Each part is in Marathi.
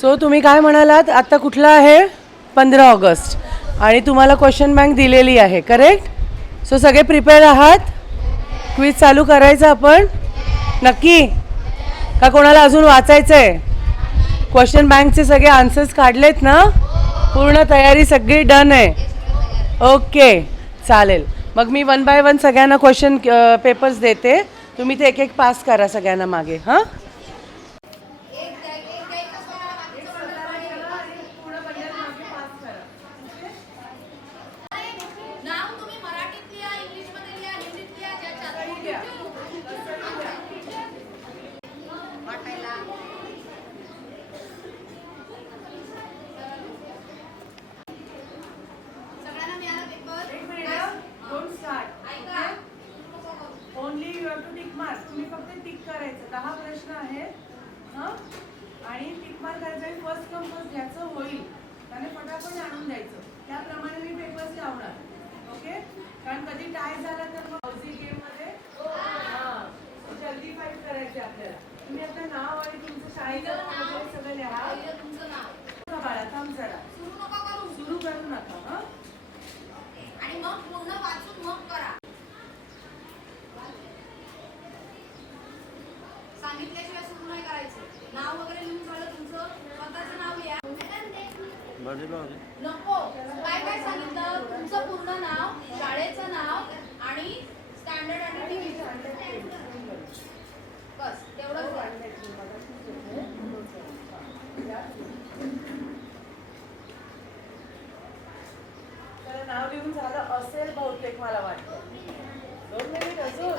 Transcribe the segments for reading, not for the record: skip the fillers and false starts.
सो तुम्ही काय म्हणालात आता कुठला आहे 15 ऑगस्ट आणि तुम्हाला क्वेश्चन बँक दिलेली आहे करेक्ट. सो सगळे प्रिपेअर आहात. क्विज चालू करायचं आपण नक्की का कोणाला अजून वाचायचं आहे. क्वेश्चन बँकचे सगळे आन्सर्स काढलेत ना. पूर्ण तयारी सगळी डन आहे. ओके चालेल. मग मी 1 बाय 1 सगळ्यांना क्वेश्चन पेपर्स देते. तुम्ही ते एक एक पास करा सगळ्यांना मागे. हां only you have to tick mark. तुम्ही फक्त टिक करायचं. 10 प्रश्न आहेत हां आणि टिक मार्क करायचं आणि फर्स्ट कम फर्स्ट घ्यायचं होईल. त्याने फटाफट आणून द्यायचं. त्याप्रमाणे मी पेपर्स लावणार. ओके कारण कधी टाय झाला तर मग हाऊसिंग गेममध्ये हां जल्दी फाईट करायची आपल्याला. तुम्ही आता नाव आणि तुमचं शाळेचं नाव वगैरे सगळं लिहा. तुमचं नाव बाळा थांब जरा. सुरू करू नका हां आणि मग पूर्ण वाचून मग करा. सांगितल्याशिवाय सुरू नाही करायचं. नाव वगैरे लिहून झालं तुमचं स्वतःचं नाव लिहा. नको काय काय सांगितलं तुमचं पूर्ण नाव शाळेचं नाव आणि स्टँडर्ड आणि टीव्ही बस तेवढंच. तर नाव लिहून झालं असेल बहुतेक मला वाटतं. 2 मिनिट अजून.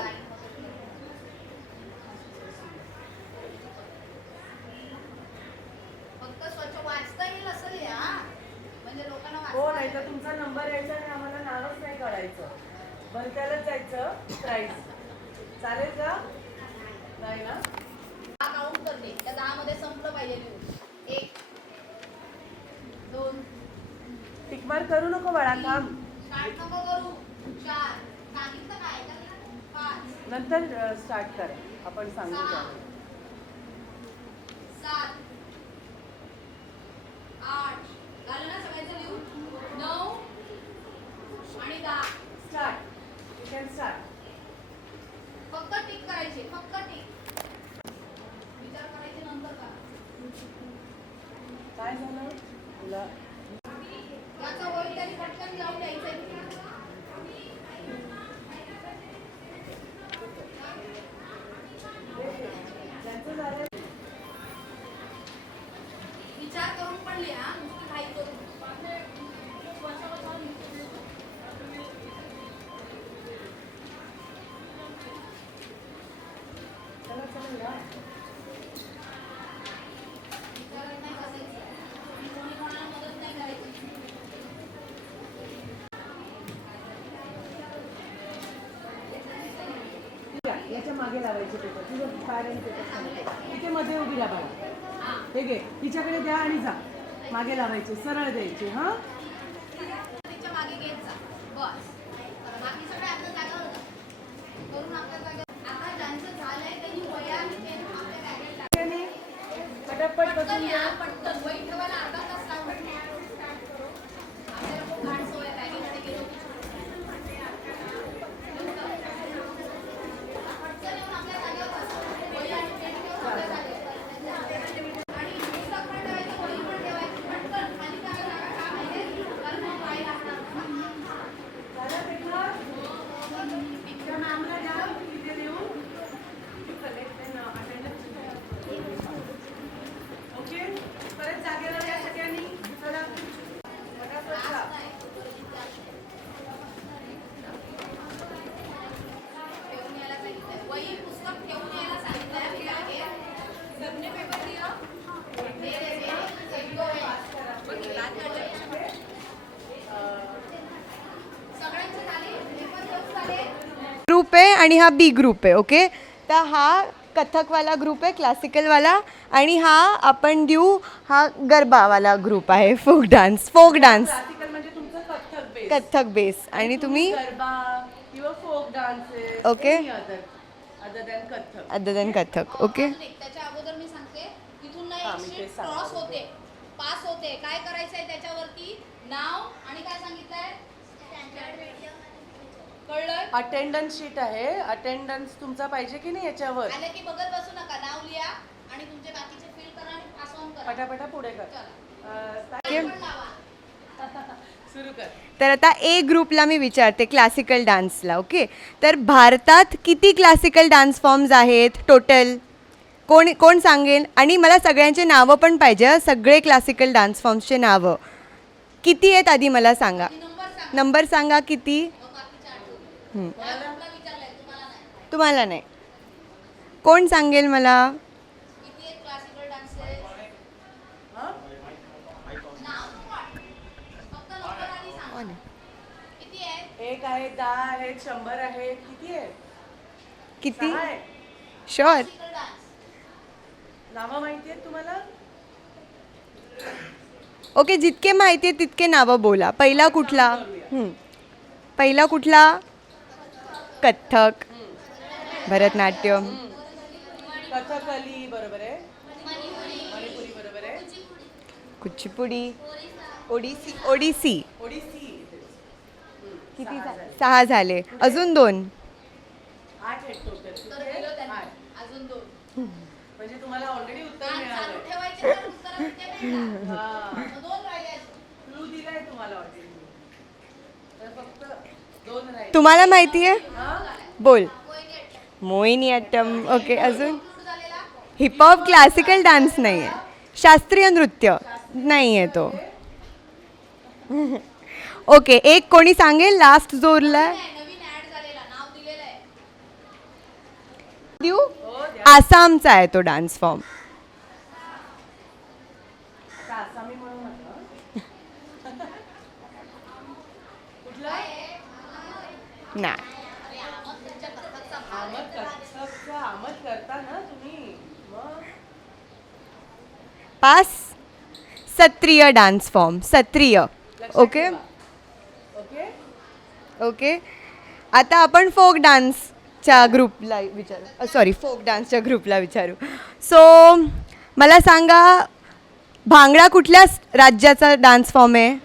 फक्त स्वच्छ वाचता येईल असं लिहा म्हणजे लोकांना हो नाही तर तुमचा नंबर यायचा आणि आम्हाला नावच नाही कळायचं. भलत्यालाच जायचं प्राईज. चालेल का नाही ना. काउंट करते त्या 10 मध्ये संपलं पाहिजे लिहून. 1 2 टिक मार्क करू नको बाळा थांब. स्टार्ट नको करू. 4 सांगितलं काय 5 नंतर स्टार्ट कर आपण सांगू त्यावेळी. 7 8 झालं ना सगळ्यांचं लिहून. 9 आणि 10 स्टार्ट. You can start. फक्त टिक करायचे. फक्त टिक. विचार करायचे नंतर करा. काय झालं तुला. याचा होईल तरी पटकन जाऊन द्यायचंय. ज्यांचं झालं विचार करून पण लिहा नुसती घाई करून. चला चला या. विचारात नाही बसायचं. कोणी कोणाला मदत नाही करायची. याच्या मागे लावायचे पेपर. तुझं पाय आणि पेपर इथे मध्ये उभी राहा बाळा. हे घे तिच्याकडे द्या आणि जा. मागे लावायचे सरळ द्यायचे. हां तिच्या मागे घेत जा. बस बाकी सगळे आपल्या जागेवर होता करून आपल्या जागेवर. आता ज्यांचं झालंय त्यांनी वया आणि पेन आपल्या बॅगेत टाका. पटापट पटकन बसून या द्या. पटकन वही ठेवायला अर्धा तास लागतो. आपल्याला खूप घाण सवय आहे बॅगेमध्ये गेलो की पटकन येऊन आपल्या जागेवर बसा. वही आणि पेन ठेवून आपल्या जागेवर. आणि पुस्तक पण ठेवायचं वही पण ठेवायची. पटकन खाली जागा जागा का माहिती कारण मग पाय लागणार. झालं पेपर. त्या मॅमला द्या तिथे देऊन. ओके परत जागेवर या सगळ्यांनी. चला फटाफट जा. ठेवून यायला सांगितलंय. वही पुस्तक ठेवून यायला सांगितलंय. जमणे पेपर दिया. सगळ्यांचे झाले पेपर घेऊन झाले. ग्रुप आहे आणि हा बी ग्रुप आहे. ओके तर हा कथकवाला ग्रुप आहे क्लासिकलवाला आणि हा आपण देऊ हा गरबावाला ग्रुप आहे फोक डान्स. क्लासिकल म्हणजे तुमचं कथ्थक बेस. कथ्थक बेस आणि तुम्ही गरबा किंवा folk dances. Okay. Other than Kathak. Other than Kathak. Okay त्याच्या अगोदर मी सांगते इथून नाही हां, मी शीट तेच सांगणार क्रॉस होते. होते, पास होते. काय करायचंय त्याच्यावरती नाव आणि काय सांगितलंय कळलंय? अटेंडन्स शीट आहे, अटेंडन्स तुमचा पाहिजे की नाही याच्यावर. आलं की बघत बसू नका, नाव लिहा आणि तुमचे बाकीचे फिल करा आणि पास ऑन करा. पटापटा पुढे कर. पण लावा. सुरू कर. तर आता ए ग्रुपला मी विचारते क्लासिकल डान्सला. ओके, तर भारतात किती क्लासिकल डान्स फॉर्म्स आहेत टोटल? कोण कोण सांगेल? आणि मला सगळ्यांचे नावं पण पाहिजे हं, सगळे क्लासिकल डान्स फॉर्म्सचे नावं किती आहेत आधी मला सांगा. नंबर सांगा किती. तुम्हाला नाही. कोण सांगेल मला? किती आहेत क्लासिकल डान्सेस? नाव फक्त नंबर आधी सांगा. किती आहेत? 1 आहे, 10 आहेत, 100 आहेत. किती आहे? किती? 6 आहे. शुअर. Classical dance. नावं माहिती आहेत तुम्हाला? ओके, जितके माहिती आहे तितके नावं बोला. पहिला कुठला? पहिला कुठला? कथ्थक, भरतनाट्यम, कथकली बरोबर आहे, मणिपुरी बरोबर आहे, कुचिपुडी, ओडिसी. ओडिसी ओडिसी. किती 6 झाले. अजून 2. 8 आहेत टोटल. तर दिलं त्यांनी. अजून 2. म्हणजे तुम्हाला ऑलरेडी उत्तर चालू मिळालं. ठेवायचे तर उत्तरं तिथे भेटतात. मग 2 राहिले. क्लू दिलाय तुम्हाला ऑलरेडी. तर फक्त 2 राहिले. तुम्हाला माहिती आहे? बोल. कोयनेट. मोहिनीअट्टम. ओके, अजून सुरू झालेला. हिपहॉप क्लासिकल डान्स नाही आहे, शास्त्रीय नृत्य नाही आहे तो. ओके, एक कोणी सांगेल लास्ट जो उरलाय? नवीन ऍड झालेला, नाव दिलेलं आहे. देऊ? आसामचा आहे तो डान्स फॉर्म. आता आसामी म्हणून म्हटलं. कुठला? नाही. आमद करता ना तुम्ही मग. पास. सत्रीय डान्स फॉर्म. सत्रीय. Okay okay. ओके, आता आपण फोक डान्सच्या ग्रुपला विचारू. सॉरी, फोक डान्सच्या ग्रुपला विचारू. सो मला सांगा, भांगडा कुठल्या राज्याचा डान्स फॉर्म आहे?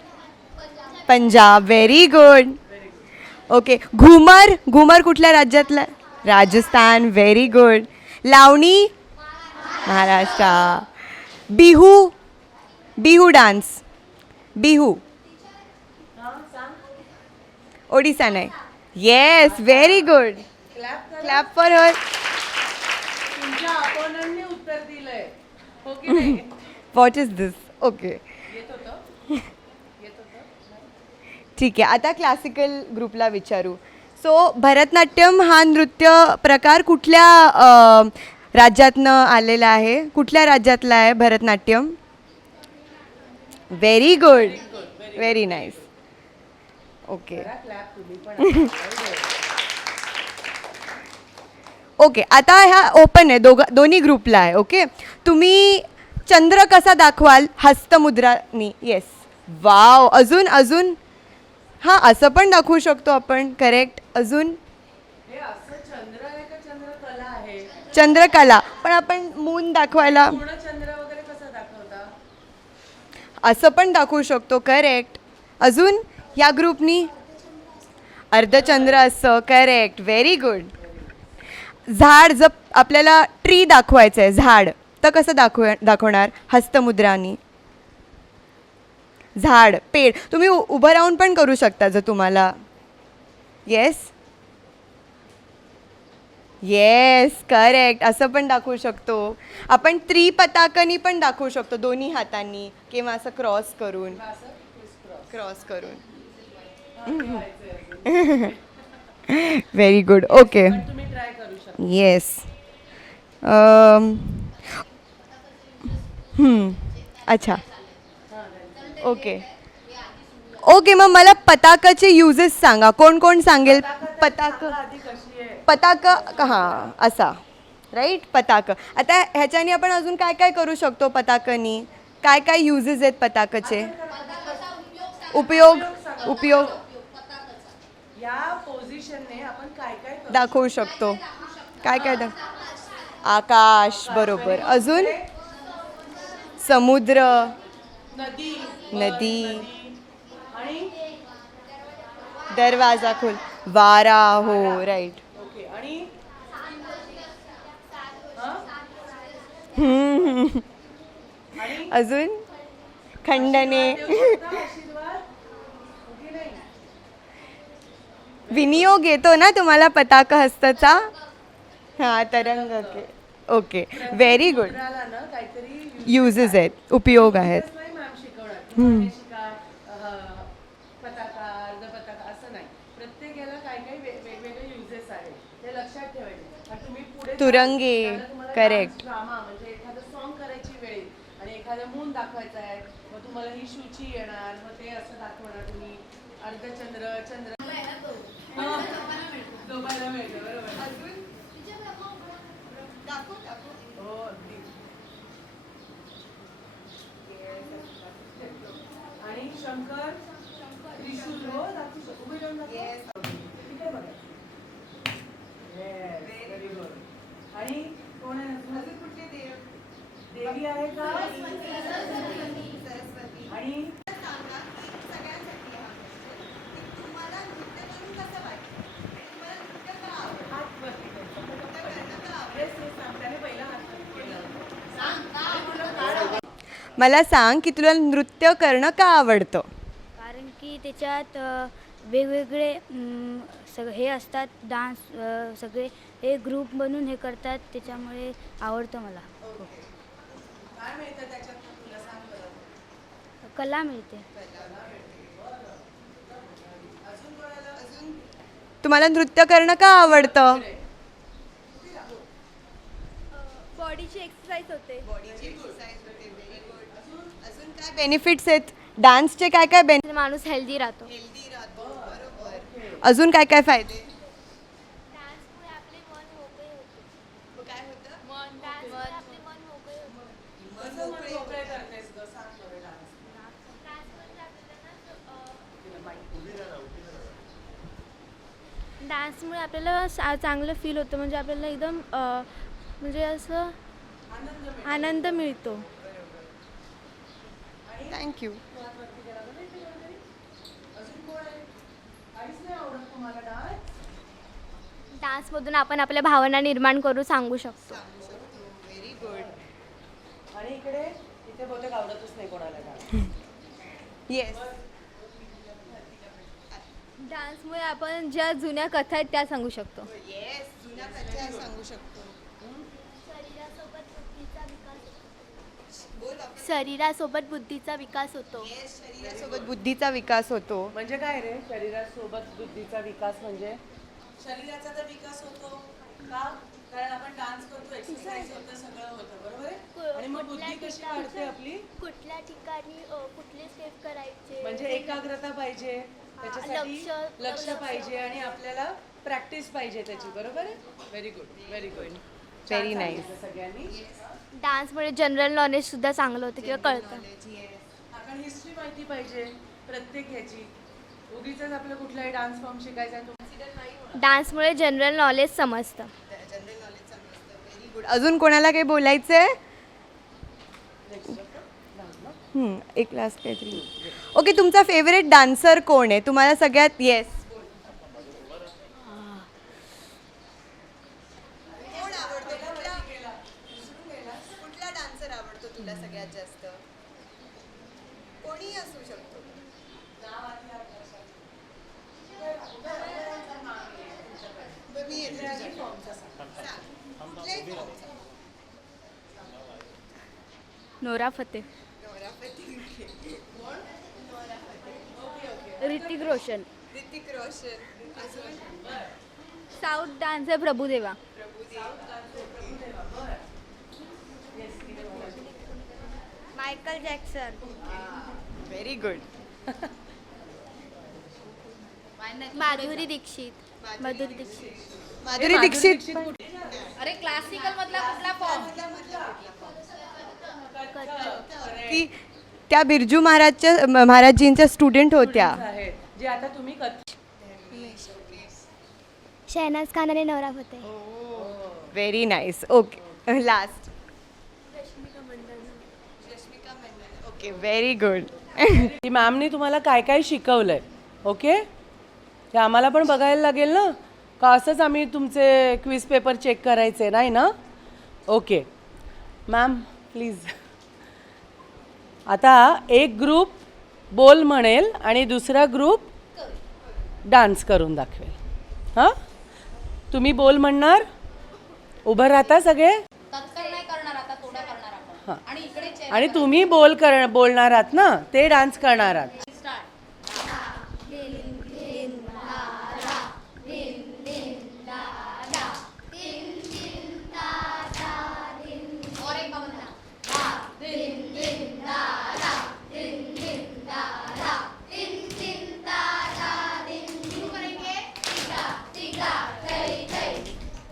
Punjab. Very good. Okay, Ghoomar. Ghoomar कुठल्या राज्यातला? Rajasthan. Very good. Lavani? Maharashtra. Bihu. Bihu dance. Bihu Odisha नाही. Yes, very good. Clap for her. तुमच्या अपोनंटने उत्तर दिलंय. हो की नाही? What is this? ओके, येत होतं. येत होतं. ठीक आहे. आता क्लासिकल ग्रुपला विचारू. सो भरतनाट्यम हा नृत्य प्रकार कुठल्या राज्यातनं आलेला आहे? कुठल्या राज्यातला आहे Bharatanatyam? Very good. Very nice. Okay. Clap तुम्ही पण. ओके, आता ह्या ओपन आहे, दोन्ही ग्रुपला आहे. ओके, तुम्ही चंद्र कसा दाखवाल? हस्तमुद्रानी. येस. वाव. अजून अजून हां, असं पण दाखवू शकतो आपण. करेक्ट. अजून हे असं चंद्र आहे का चंद्रकला आहे? चंद्रकला. पण आपण मून दाखवायला पूर्ण चंद्र वगैरे कसं दाखवता? असं पण दाखवू शकतो. करेक्ट. अजून या ग्रुपनी अर्धचंद्र असं. करेक्ट. Very good. झाड, जर आपल्याला ट्री दाखवायचं आहे, झाड, तर कसं दाखवणार? हस्तमुद्रानी. झाड, पेड. तुम्ही उभं राहून पण करू शकता जर तुम्हाला. येस. Yes, correct. असं पण दाखवू शकतो आपण. त्रिपताकनी पण दाखवू शकतो, दोन्ही हातांनी किंवा असं क्रॉस करून. क्रॉस करून. Very good. ओके. तुम्ही ट्राय करू शकता. येस. अच्छा. ओके. ओके, मग मला पताकाचे युजेस सांगा. कोण कोण सांगेल? पताक. आधी कशी आहे? पताक. हां, असा. राईट. पताक. आता ह्याच्याने आपण अजून काय काय करू शकतो? पताकानी काय काय युजेस आहेत पताकाचे? उपयोग. उपयोग या पोझिशनने आपण काय काय करू? दाखवू शकतो. काय काय आकाश. बरोबर. अजून समुद्र, नदी, नदी, आणि दरवाजा खोल, वारा. हो राईट. ओके. आणि आणि अजून खंडने, आशीर्वाद. ओके नाही. विनियोग येतो ना तुम्हाला पताका हस्तचा. हां तरंग. Okay very good. चित्राला ना काहीतरी युजेस आहेत, उपयोग आहेत. नाही मॅम शिकवणार तुम्हाला शिका पताका अर्धपताका असं नाही. प्रत्येक याला काय काय वेगवेगळे युजेस आहेत ते लक्षात ठेवायचे. आणि तुम्ही पुढे तुरंगे, correct. ड्रामा म्हणजे एखादं सॉन्ग करायची वेळ आणि एखादं मून दाखवायचं आहे, मग तुम्हाला ही शुची येणार, मग ते असं दाखवणार तुम्ही अर्धचंद्र चंद्र दोघांना मिळतं. बरोबर. हो अगदी. आणि शंकर त्रिशूल हो दाखवू शकतो. उभे राहून दाखव. ठीक आहे बघा. Yes, very good. आणि कोण आहे अजून कुठले देवी आहे का? आणि मला सांग की तुला नृत्य करणं का आवडतं. कारण की त्याच्यात वेगवेगळे हे असतात डान्स सगळे हे ग्रुप बनून हे करतात त्याच्यामुळे आवडतं मला. काय मिळतं त्याच्यात तुला सांग बरं. कला मिळते. तुम्हाला नृत्य करणं का आवडतं. बॉडीची एक्सरसाइज होते. अजून काय बेनिफिट्स आहेत डान्सचे. काय काय बेनिफिट. माणूस हेल्दी राहतो. अजून काय काय फायदे. डान्समुळे आपले मन मोकळे होते. काय होतं. डान्समुळे आपले मन मोकळे होते. कसं मन मोकळे करतेस गं? सांग बरं डान्स. डान्समुळे आपल्याला चांगलं फील होतं म्हणजे आपल्याला एकदम म्हणजे असं आनंद मिळतो. थँक्यू. अजून कोण आहे? काहीच नाही आवडत तुम्हाला डान्स? डान्समधून आपण आपल्या भावना निर्माण करू सांगू शकतो. Very good. आणि इथे बहुतेक आवडतच नाही कोणाला डान्स. येस. डान्समुळे आपण ज्या जुन्या कथा आहेत त्या सांगू शकतो. येस जुन्या कथा सांगू शकतो. शरीरासोबत बुद्धीचा विकास होतो. शरीरासोबत बुद्धीचा विकास होतो. म्हणजे काय रे शरीरासोबत बुद्धीचा विकास म्हणजे? शरीराचा तर विकास होतो का? कारण आपण डान्स करतो, एक्सरसाइज होतं, सगळं होतं. बरोबर आहे. आणि मग बुद्धी कशी वाढते आपली? कुठल्या ठिकाणी कुठले स्टेप करायचे म्हणजे एकाग्रता पाहिजे त्याच्यासाठी, लक्ष पाहिजे आणि आपल्याला प्रॅक्टिस पाहिजे त्याची. बरोबर आहे. Very good very good. Very nice. सगळ्यांनी. डान्समुळे जनरल नॉलेज सुद्धा चांगलं होतं किंवा कळतं. आपण हिस्ट्री माहिती पाहिजे प्रत्येक ह्याची. उगीच आपलं कुठलाही डान्स फॉर्म शिकायचा आहे. डान्समुळे जनरल नॉलेज समजतं. अजून कोणाला काही बोलायचंय. एक लास्ट काहीतरी. ओके तुमचा फेवरेट डान्सर कोण आहे तुम्हाला सगळ्यात. येस. कुठला डान्सर आवडतो तुला सगळ्यात जास्त. कोणीही असू शकतो. Nora Fateh. Hrithik Roshan. South dancer Prabhudeva. Michael Jackson. Very good. Madhuri Dixit. Madhuri Dixit. अरे क्लासिकल मधला कुठला फॉर्म? ती त्या बिरजू महाराजजींच्या स्टुडंट होत्या. आहे जे आता तुम्ही शहनाज खान आणि Nora Fateh. Very nice. Okay last. Okay very good. की मॅमनी तुम्हाला काय काय शिकवलंय. ओके, ते आम्हाला पण बघायला लागेल ना, का असंच आम्ही तुमचे क्विज पेपर चेक करायचे नाही ना. Okay ma'am please. आता एक ग्रुप बोल म्हणेल आणि दुसरा ग्रुप डान्स करून दाखवेल. हां, तुम्ही बोल म्हणणार, उभं राहता सगळे. तत्काळ नाही करणार, आता थोडं करणार आपण. हां, आणि इकडे चेअर आणि तुम्ही बोलणार आहात ना, ते डान्स करणार आहात. स्टार्ट. और एक बाबा म्हणा. दिन दिन दादा, दिन दिन दादा, दिन दिन दादा, दिन. शुरू करेंगे. टिका टिका जय जय,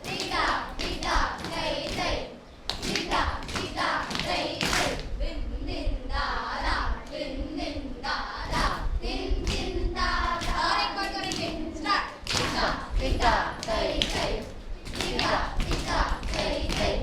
टिका टिका जय जय, टिका टिका जय जय. दिन दिन दादा, दिन दिन दादा, दिन दिन दादा. और एक बार करेंगे. स्टार्ट. टिका टिका जय जय, टिका टिका जय जय,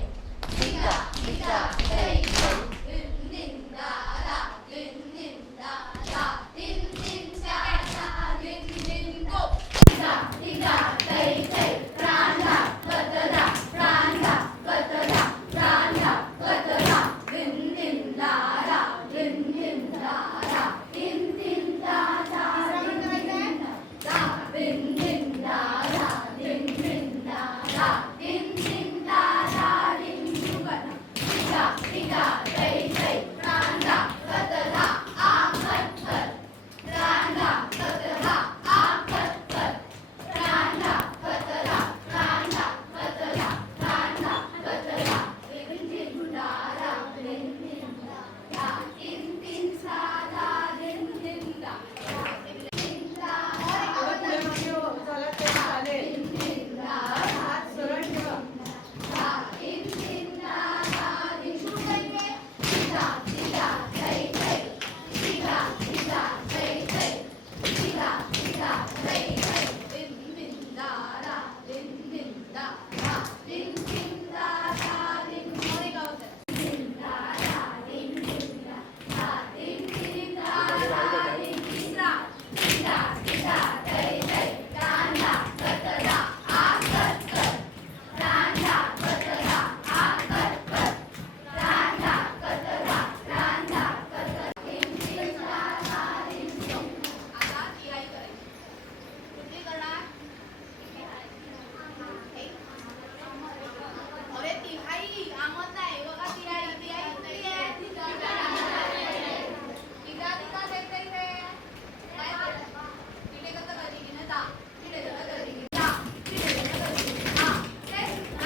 टिका टिका जय जय. दिन दिन दादा, दिन दिन दादा, दिन दिन दादा, दिन दिन गो. टिका टिका जय जय. प्रांधा कतरा, प्रांधा कतरा, प्रांधा कतरा. दिन दिन दादा, दिन दिन दादा, दिन दिन दादा, दिन दिन दादा, दिन दिन दादा, दिन दिन दादा, दिन दिन दादा, दिन जुगना. टिका टिका जय जय. प्रांधा कतरा आखत कर, प्रांधा कतरा आखत कर, प्रांधा कतरा, प्रांधा कतरा, प्रांधा कतरा. दिन दिन दादा, दिन दिन दादा, दिन दिन दादा, दिन दिन दादा, दिन दिन दादा, दिन दिन दादा, दिन दिन दादा, दिन. शुरू करेंगे. टिका टिका जय जय, टिका टिका जय जय, टिका टिका जय जय. दिन दिन दादा, दिन दिन दादा, दिन दिन दादा, दिन. और एक आवाज है. दिन दादा, दिन दिन दादा, दिन दिन दादा, दिन. तीसरा. टिका टिका जय जय. प्रांधा कतरा आखत कर, प्रांधा कतरा आखत कर, प्रांधा कतरा, प्रांधा कतरा. दिन दिन दादा, दिन दिन. आता तिहाई करायची. कुठली करणार? अरे तिहाई आमत नाही बघा. तिहाई तिहाई कुठली आहे? तिघा तिघा जय जय रे. काय बोलत? तिथे कसं करी ना दा, तिथे कसं करी दा, तिथे कसं करी ना ते दा,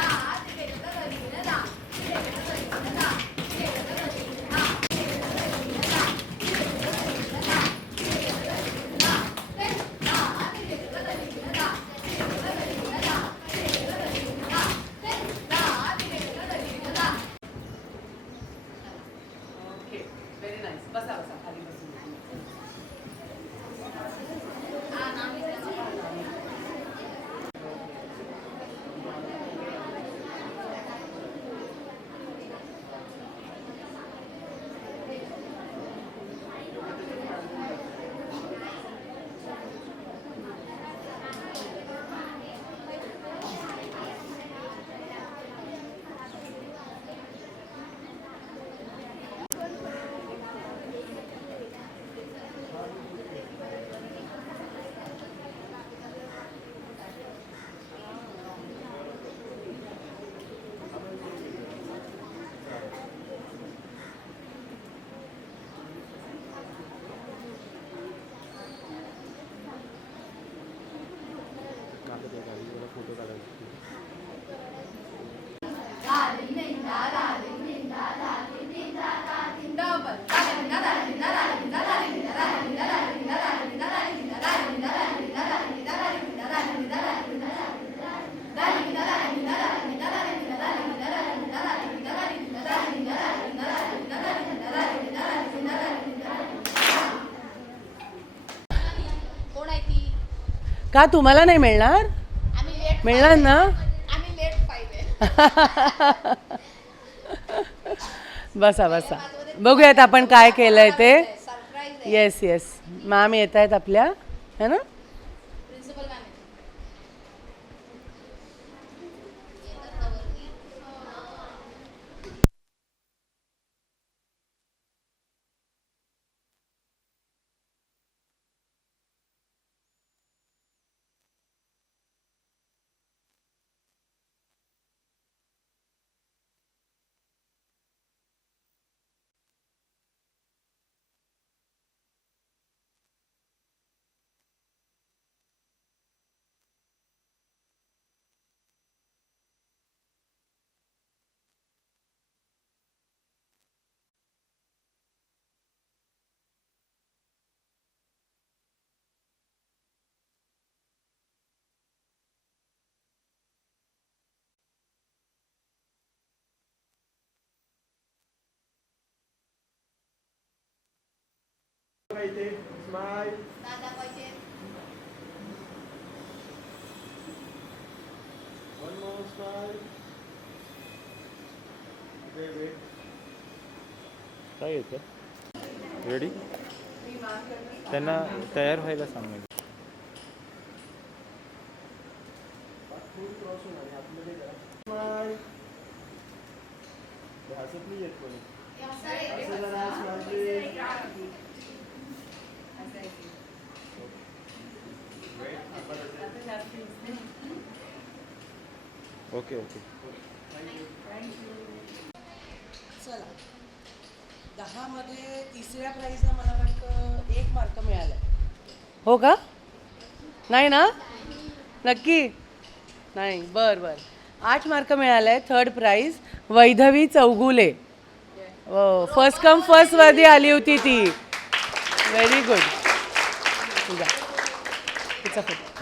तिथे कसं करी ना दा, तिथे कसं करी ना दा, तिथे कसं करी ना, तिथे कसं करी ना दा, तिथे कसं करी ना दा, तिथे कसं करी ना ते दा, तिथे कसं करी ना दा, तिथे कसं करी ना दा, तिथे कसं करी ना दा ते दा, तिथे कसं करी ना दा. Okay, very nice. बसा बसा, खाली बसून. कोण आहे ती? का तुम्हाला नाही मिळणार? आम्ही लेट मिळणार ना? आम्ही लेट पाहिजे. बसा बसा. माझ्यामध्ये बघूयात आपण काय केलंय ते. सरप्राईज आहे. येस येस, मॅम येत आहेत आपल्या, है ना. प्रिन्सिपल मॅम आहे. दादा पाहिजे. काय येतं रेडी त्यांना तयार व्हायला सांगायचं. Okay okay. चला, 10 मध्ये तिसऱ्या प्राईजला मला वाटतं 1 मार्क मिळाला. हो का? नाही ना, नक्की नाही. बर बर, 8 मार्क मिळाले. Third prize Vaidhavi Chougule. First come first वरती आली होती ती. Very good. तुझा तिचा फोटो.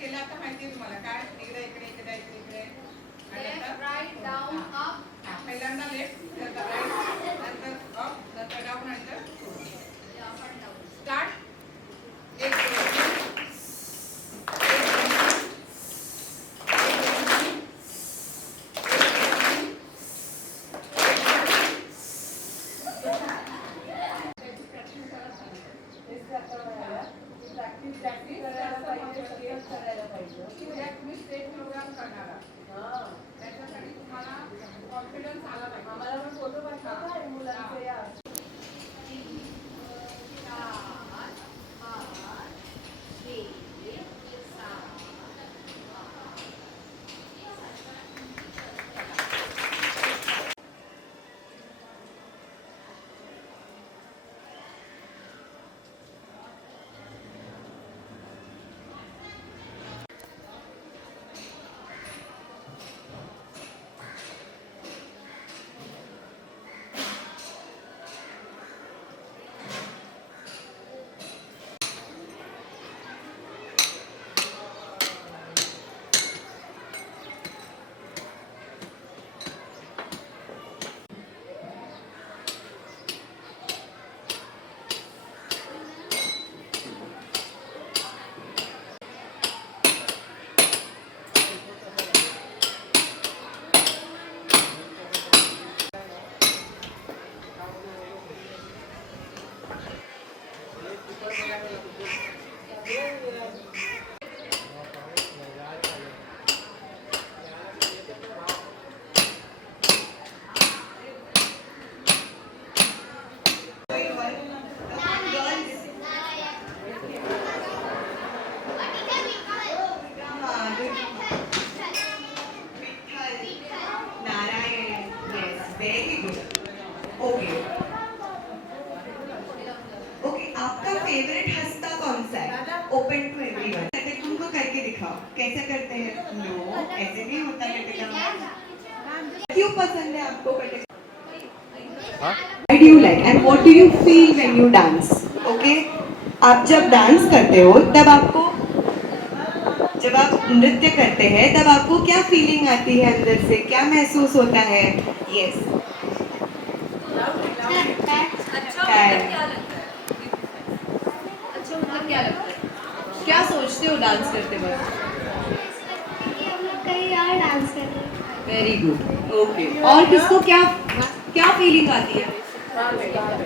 केलं आता माहिती आहे तुम्हाला काय इकडे इकडे इकडे इकडे इकडे लेफ्ट राईट डाऊन अप. पहिल्यांदा लेफ्ट नंतर राईट नंतर अप नंतर डाऊन नंतर स्टार्ट. तुम्ही स्टेज प्रोग्राम करणार आहात त्याच्यासाठी तुम्हाला कॉन्फिडन्स आला पाहिजे. आम्हाला पण फोटो पाठवा मुलांचे. या ओपन टू एवरीवन। कहते तुमको करके दिखाओ, कैसे करते हैं? नो, ऐसे नहीं होता कटक। क्यों पसंद है आपको कटक? हाँ Why do you like and what do you feel when you dance? Okay? आप जब डांस करते हो तब आपको, जब आप नृत्य करते हैं तब आपको क्या फीलिंग आती है अंदर से, क्या महसूस होता है? यस अच्छा मतलब क्या लगता है? क्या सोचते हो डांस करते वक्त? कहीं और डांस कर रहे हैं। Very good, okay. और किसको क्या क्या फीलिंग आती है?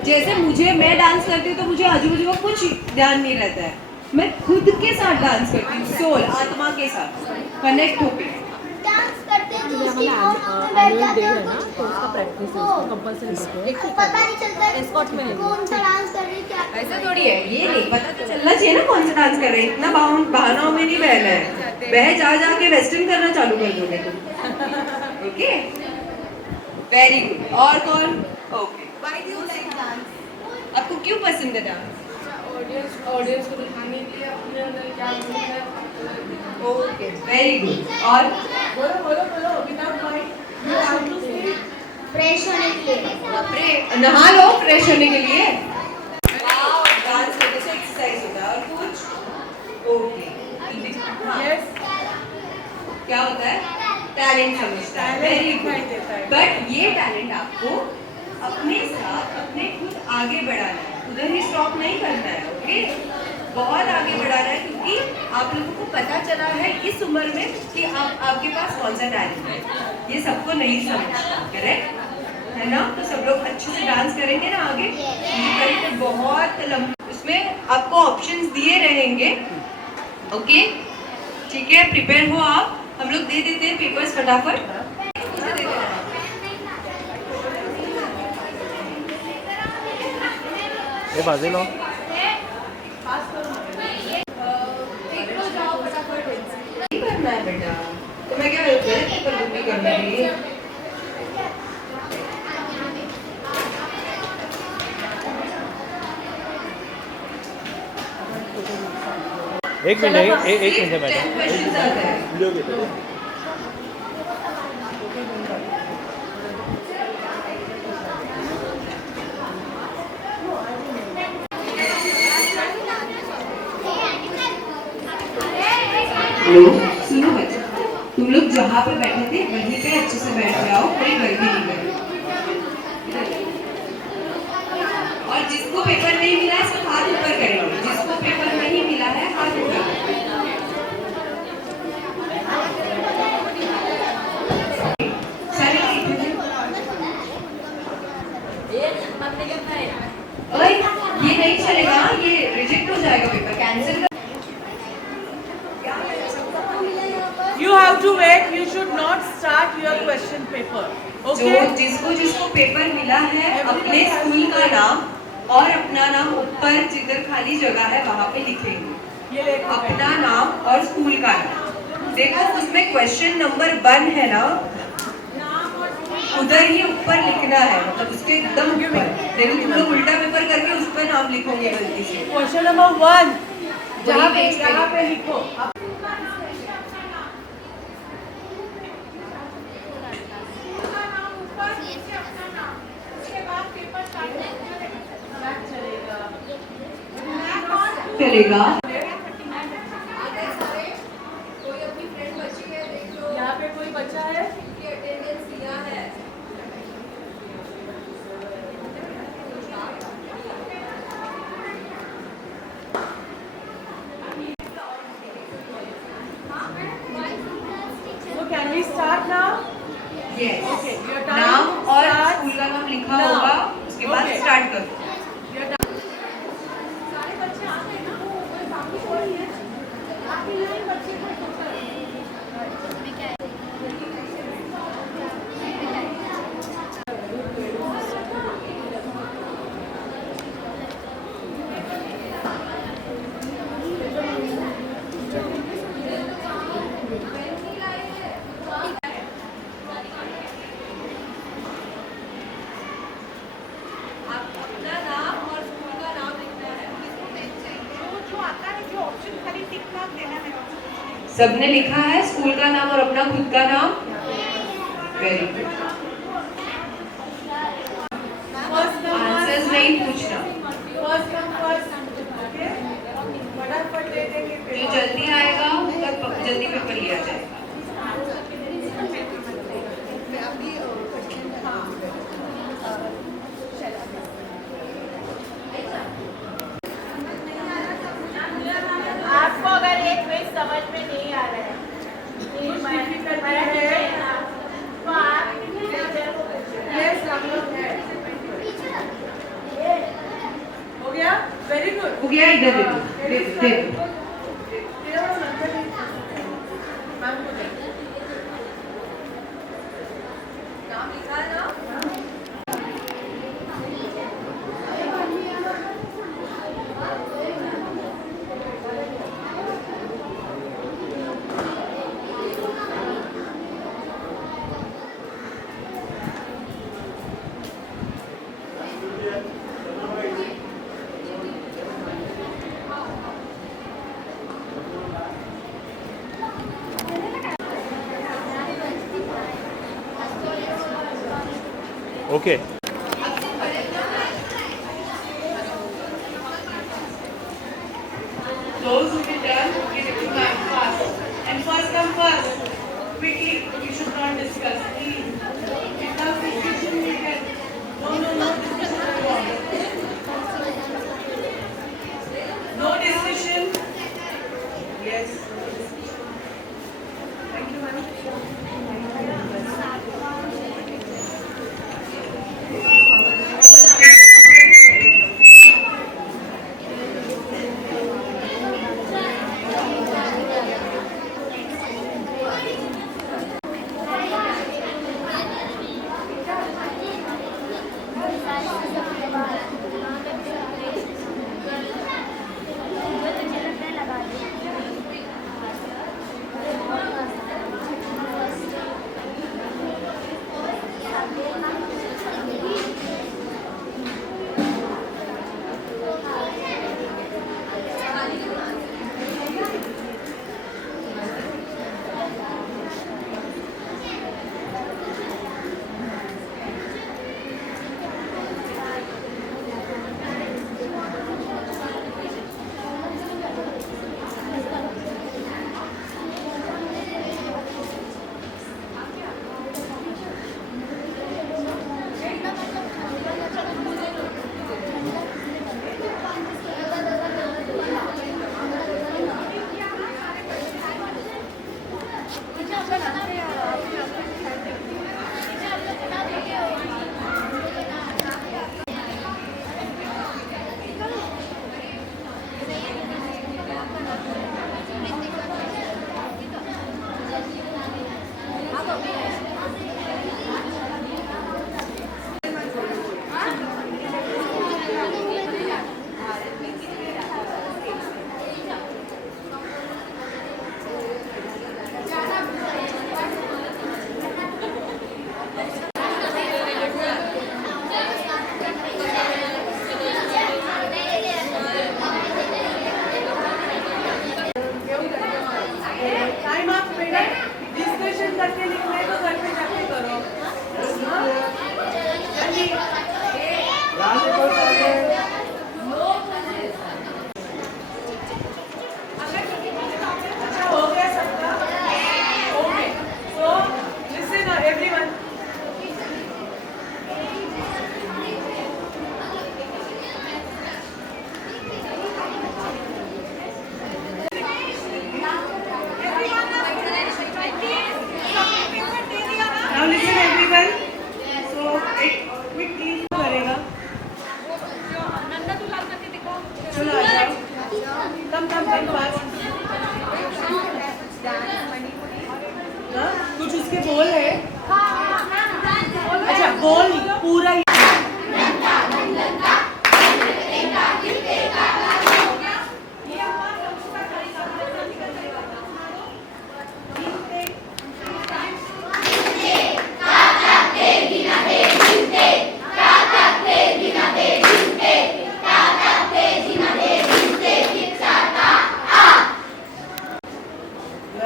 जैसे मैं डांस करती हूँ तो मुझे आजू बाजू का कुछ ध्यान नहीं रहता है, मैं खुद के साथ डांस करती हूँ, सोल आत्मा के साथ कनेक्ट होके। डांस करते हैं तो उसकी भावनाओं में बैठ जाते हैं और कुछ पता नहीं चलता है कौन सा डांस कर रही है, क्या ऐसा थोड़ी है, ये नहीं पता तो चलना चाहिए ना कौन सा डांस कर रहे हैं। इतना बहानाओं में नहीं बहना है, बह जा के वेस्टर्न करना चालू कर दोगे तुम। Okay, very good. और कौन? ओके, व्हाई डू यू लाइक डांस? आपको क्यों पसंद है डांस? ऑडियंस को दिखाने के लिए अपने अंदर क्या गुण है। Okay, very good. और बोलो without mic you have to speak. Fresh होने के लिए। अपने नहा लो फ्रेश होने के लिए। वाओ, डांस करने से एक्सरसाइज होता है। और कुछ? ओके, यस क्या होता है? टैलेंट समझता है। Very good. बट ये टैलेंट आपको अपने साथ अपने खुद आगे बढ़ाना है, उधर ही स्टॉप नहीं करना है। ओके, बहुत आगे बढ़ाना है, क्योंकि आप लोगों को पता चला है इस उम्र में कि आपके पास कौन सा टैलेंट है। ये सबको नहीं समझता, करेक्ट है ना? तो सब लोग अच्छे से डांस करेंगे ना आगे। ये करेंगे बहुत लंबा, उसमें आपको ऑप्शंस दिए रहेंगे। ओके, ठीक है, प्रिपेयर हो आप। हम लोग दे देते हैं पेपर्स फटाफट। ये बाजूला नहीं करना है बेटा, तो मैं क्या गलत पेपर कॉपी करने के लिए? एक मिनट एक मिनट है 10 क्वेश्चंस आते हैं। मैडम। लो, सुनो बच्चे, तुम लोग जहाँ पे बैठे थे वहीं पे अच्छे से बैठ जाओ, कोई गलती नहीं करो। और जिसको पेपर नहीं मिला है सब हाथ ऊपर करेंगे। जिसको पेपर नहीं मिला है हाथ ऊपर। ओए, ये नहीं चलेगा, ये रिजेक्ट हो जाएगा, paper cancel. You have to wait. You should not start your question paper. Okay? जो जिसको पेपर मिला है अपने स्कूल का नाम और अपना नाम ऊपर जिधर खाली जगह है वहाँ पे लिखेंगे। ये देखो अपना नाम और स्कूल का नाम। देखो उसमें क्वेश्चन नंबर 1 है ना, उधर ही ऊपर लिखना है, मतलब उसके एकदम ऊपर। देखो तुम लोग उल्टा पेपर करके उस पर नाम लिखोगे गलती से। क्वेश्चन नंबर 1 वही पेज पे यहाँ पे लिखो। चलेगा। यहाँ पे कोई बच्चा है? So can we start now? Yes. Okay, your time नाम और starts स्कूल का नाम लिखा now. होगा, उसके बाद Okay. स्टार्ट करो। Your time. अपना नाम और स्कूल का नाम लिखना है। जो आता है, जो ऑप्शन सबने लिखा है स्कूल का नाम और अपना खुद का नाम? Very good. आंसर्स नहीं पूछना, फर्स्ट कम फर्स्ट, ओके? फटाफट ले देंगे जो जल्दी आएगा उसका जल्दी पेपर लिया जाएगा। आपको अगर एक क्विज समझ में नहीं आ रहा है तो आप टीचर को पूछिए। यस हम लोग हैं। हो गया? Very good. हो गया, इधर दे दो, दे दो, दे दो। नाम लिखा है ना? Okay. Those who be done, give it to them fast. And first come first. Quickly, we should not discuss. Please. Without discussion, we can. No discussion at all. No discussion. Yes. Thank you, madam. Time आप बेटा डिस्कशन करके लिखना है तो घर पे जाके करो। जल्दी। अच्छा हो गया सबका? Okay. So listen everyone. Now listen everyone. So एक quick team करेगा. चलो आ जाओ. Come fast. हाँ कुछ उसके बोल है. अच्छा बोल पूरा ही.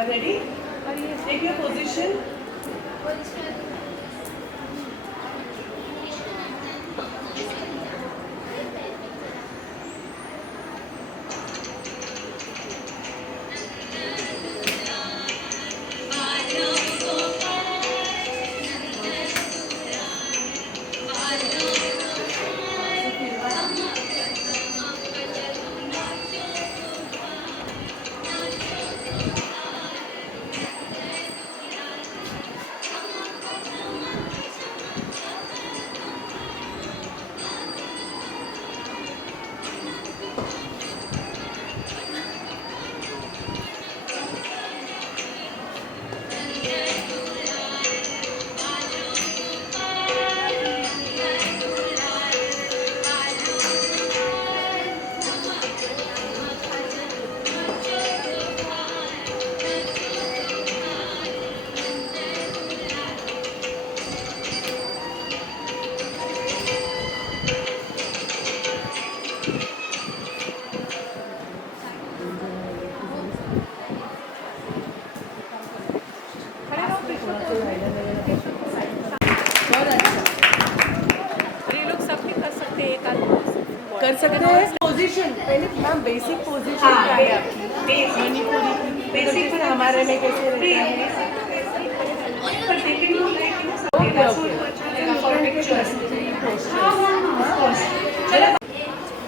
ready? Take your position. कर सकते हैं पोजीशन पहले मैम बेसिक पोजीशन क्या है आपकी मणिपुरी बेसिक हमारे में कैसे रहता है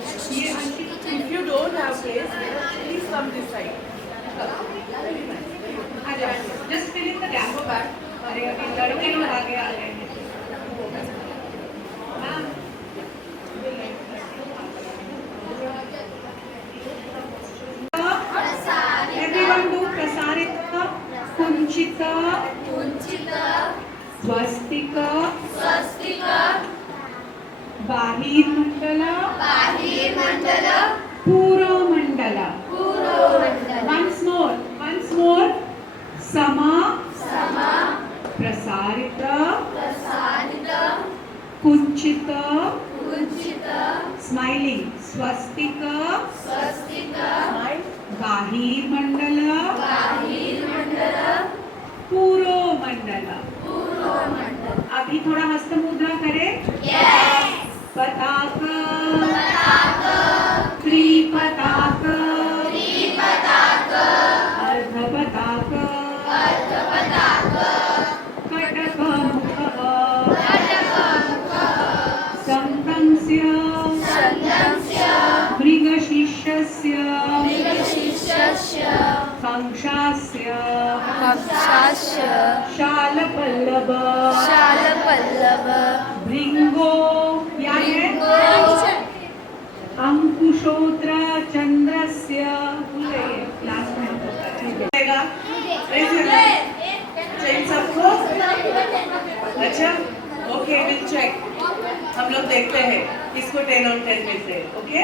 If you don't have place, please come this side. Just fill in the gap of that. अरे अभी लड़के लोग आगे आ गए हैं. Everyone do prasarita, kunchita, swastika, bahir mandala, puro mandala. Once more. Sama, prasarita, kunchita, smiling, swastika, bahir mandala, puro mandala. अभी थोड़ा हस्त मुद्रा करें. पताका, त्रिपताका, अर्ध पताका, कटकमुखः, संतंस्य, मृगशिष्यस्य, कंशास्य, शालपल्लव, भृंगो, क्या है? अंकुशोत्र चंद्रस्य. लास्ट में चेक सबको अच्छा ओके विल चेक हम लोग देखते हैं किसको 10 on 10 मिलते हैं ओके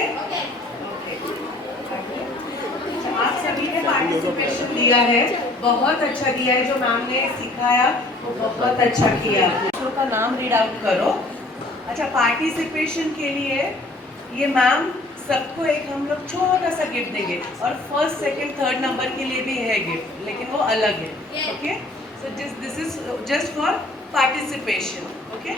आप सभी ने पार्टिसिपेशन दिया है बहुत अच्छा दिया है जो मैम ने सिखाया वो बहुत अच्छा किया बच्चों का नाम रीड आउट करो अच्छा पार्टिसिपेशन के लिए ये मैम सबको एक हम लोग छोटा सा गिफ्ट देंगे और फर्स्ट सेकंड थर्ड नंबर के लिए भी है गिफ्ट लेकिन वो अलग है okay so this is just for participation okay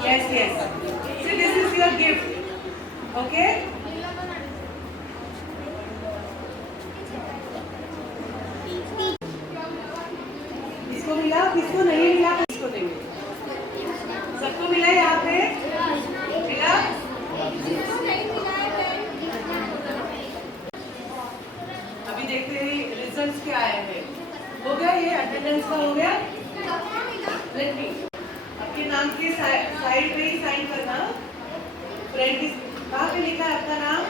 Yes. See, this is your gift. Okay? किसको मिला? किसको नहीं मिला? किसको नहीं मिला? सबको मिला यहाँ पे? मिला? अभी देखते हैं रिजल्ट्स क्या आए हैं? हो गया ये अटेंडेंस का हो गया? लेट मी आपके नाम के साइड पे ही साइन करना। फ्रेंड की कहाँ पे लिखा है आपका नाम?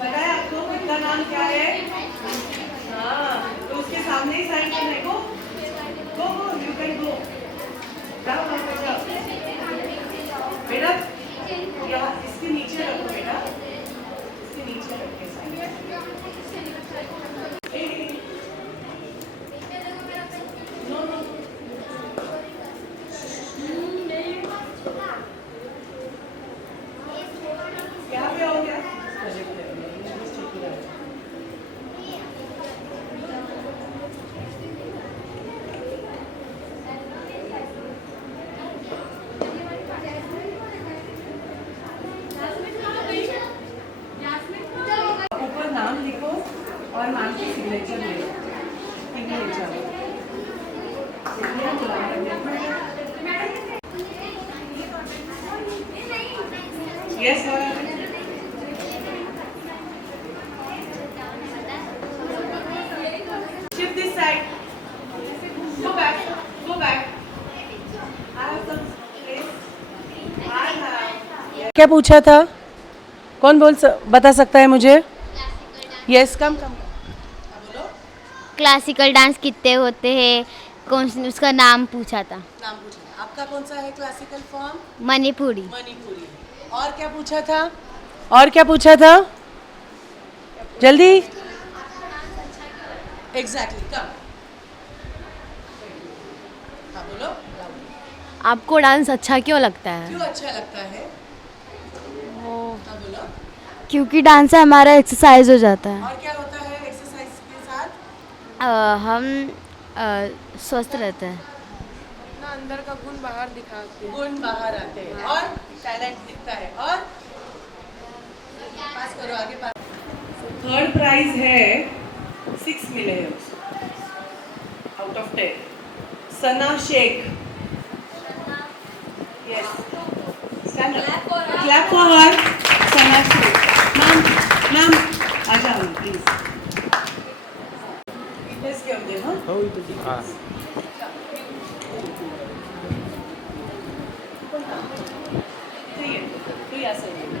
पता है आपको खुद का नाम क्या है? हाँ, तो उसके सामने ही साइन करने को। Go you can go. जाओ वहाँ पे जाओ। बेटा यहाँ इसके नीचे रखो बेटा, इसके नीचे रख के साइन। नो नो यहाँ पे हो गया। ऊपर नाम लिखो और नाम की सिग्नेचर ले low. Yes sir. Shift this side. Go back. Go back. I have some place. I have. क्या पूछा था? कौन बता सकता है मुझे? यस कम कम। क्लासिकल डांस कितने होते हैं, कौन उसका नाम पूछा था। नाम पूछा। आपका कौन सा है क्लासिकल फॉर्म? मणिपुरी। मणिपुरी। और क्या पूछा था? और क्या पूछा था? जल्दी। एग्जैक्टली कम। हाँ बोलो। आपको डांस अच्छा क्यों लगता है? क्यों अच्छा लगता है? हाँ बोलो। क्योंकि डांस से हमारा एक्सरसाइज हो जाता है। और क्या होता है एक्सरसाइज के साथ? हम स्वस्थ रहते हैं। अपना अंदर का गुण बाहर दिखाते हैं। गुण बाहर आते हैं और टैलेंट दिखता है। और पास करो आगे पास। थर्ड प्राइज है 6 मिले हैं उसको out of 10। Sana Shaikh. Yes stand up. Clap for her. Sana Shaikh. Ma'am आ जाओ प्लीज। इथेच घेऊन दे ना। हो इथे हां इथे ये तू या साईडला।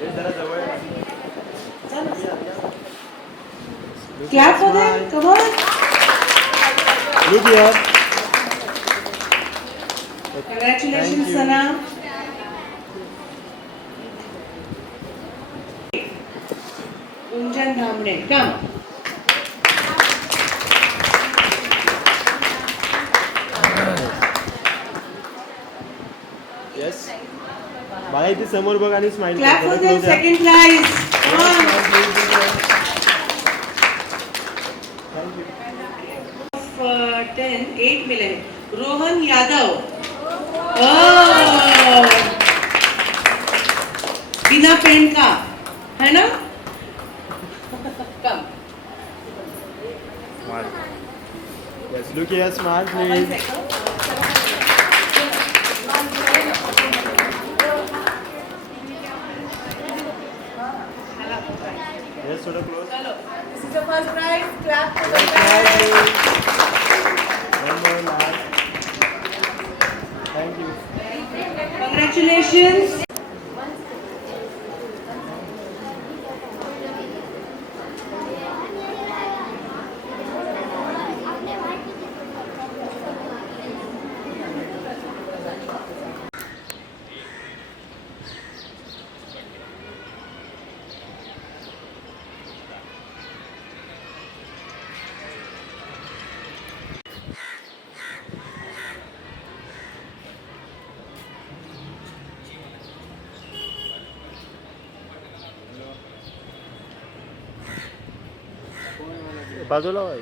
हे जरा जवळ आहे. Clap for them come on. Look here. Congratulations, Sana. Gunjan Dhamne, come. Yes. मला इथे समोर बघ आणि स्माइल कर. Clap for them. Second prize. Come on. Of 10, 8 मिले. रोहन यादव. Oh. बिना पेन का है ना? Come. Yes look here smile One please. second. Yes थोड़ा क्लोज. चलो, this is the first prize. Clap for the prize. One more last. Thank you. Congratulations. बाजूला व्हाय.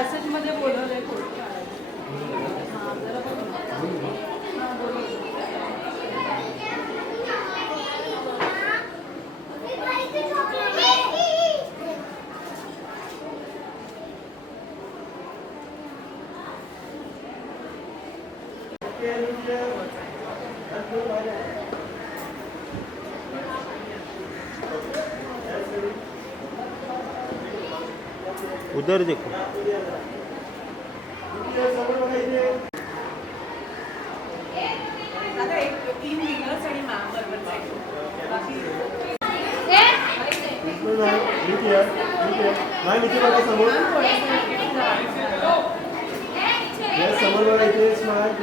पॅसेजमध्ये बोलवलंय फोटो उधर देखो. आता एक 3 विनर्स आणि मॅम बरोबर जायचं. बाकी मॅम इथे बघा समोर. समोर बघा इथे स्मार्ट.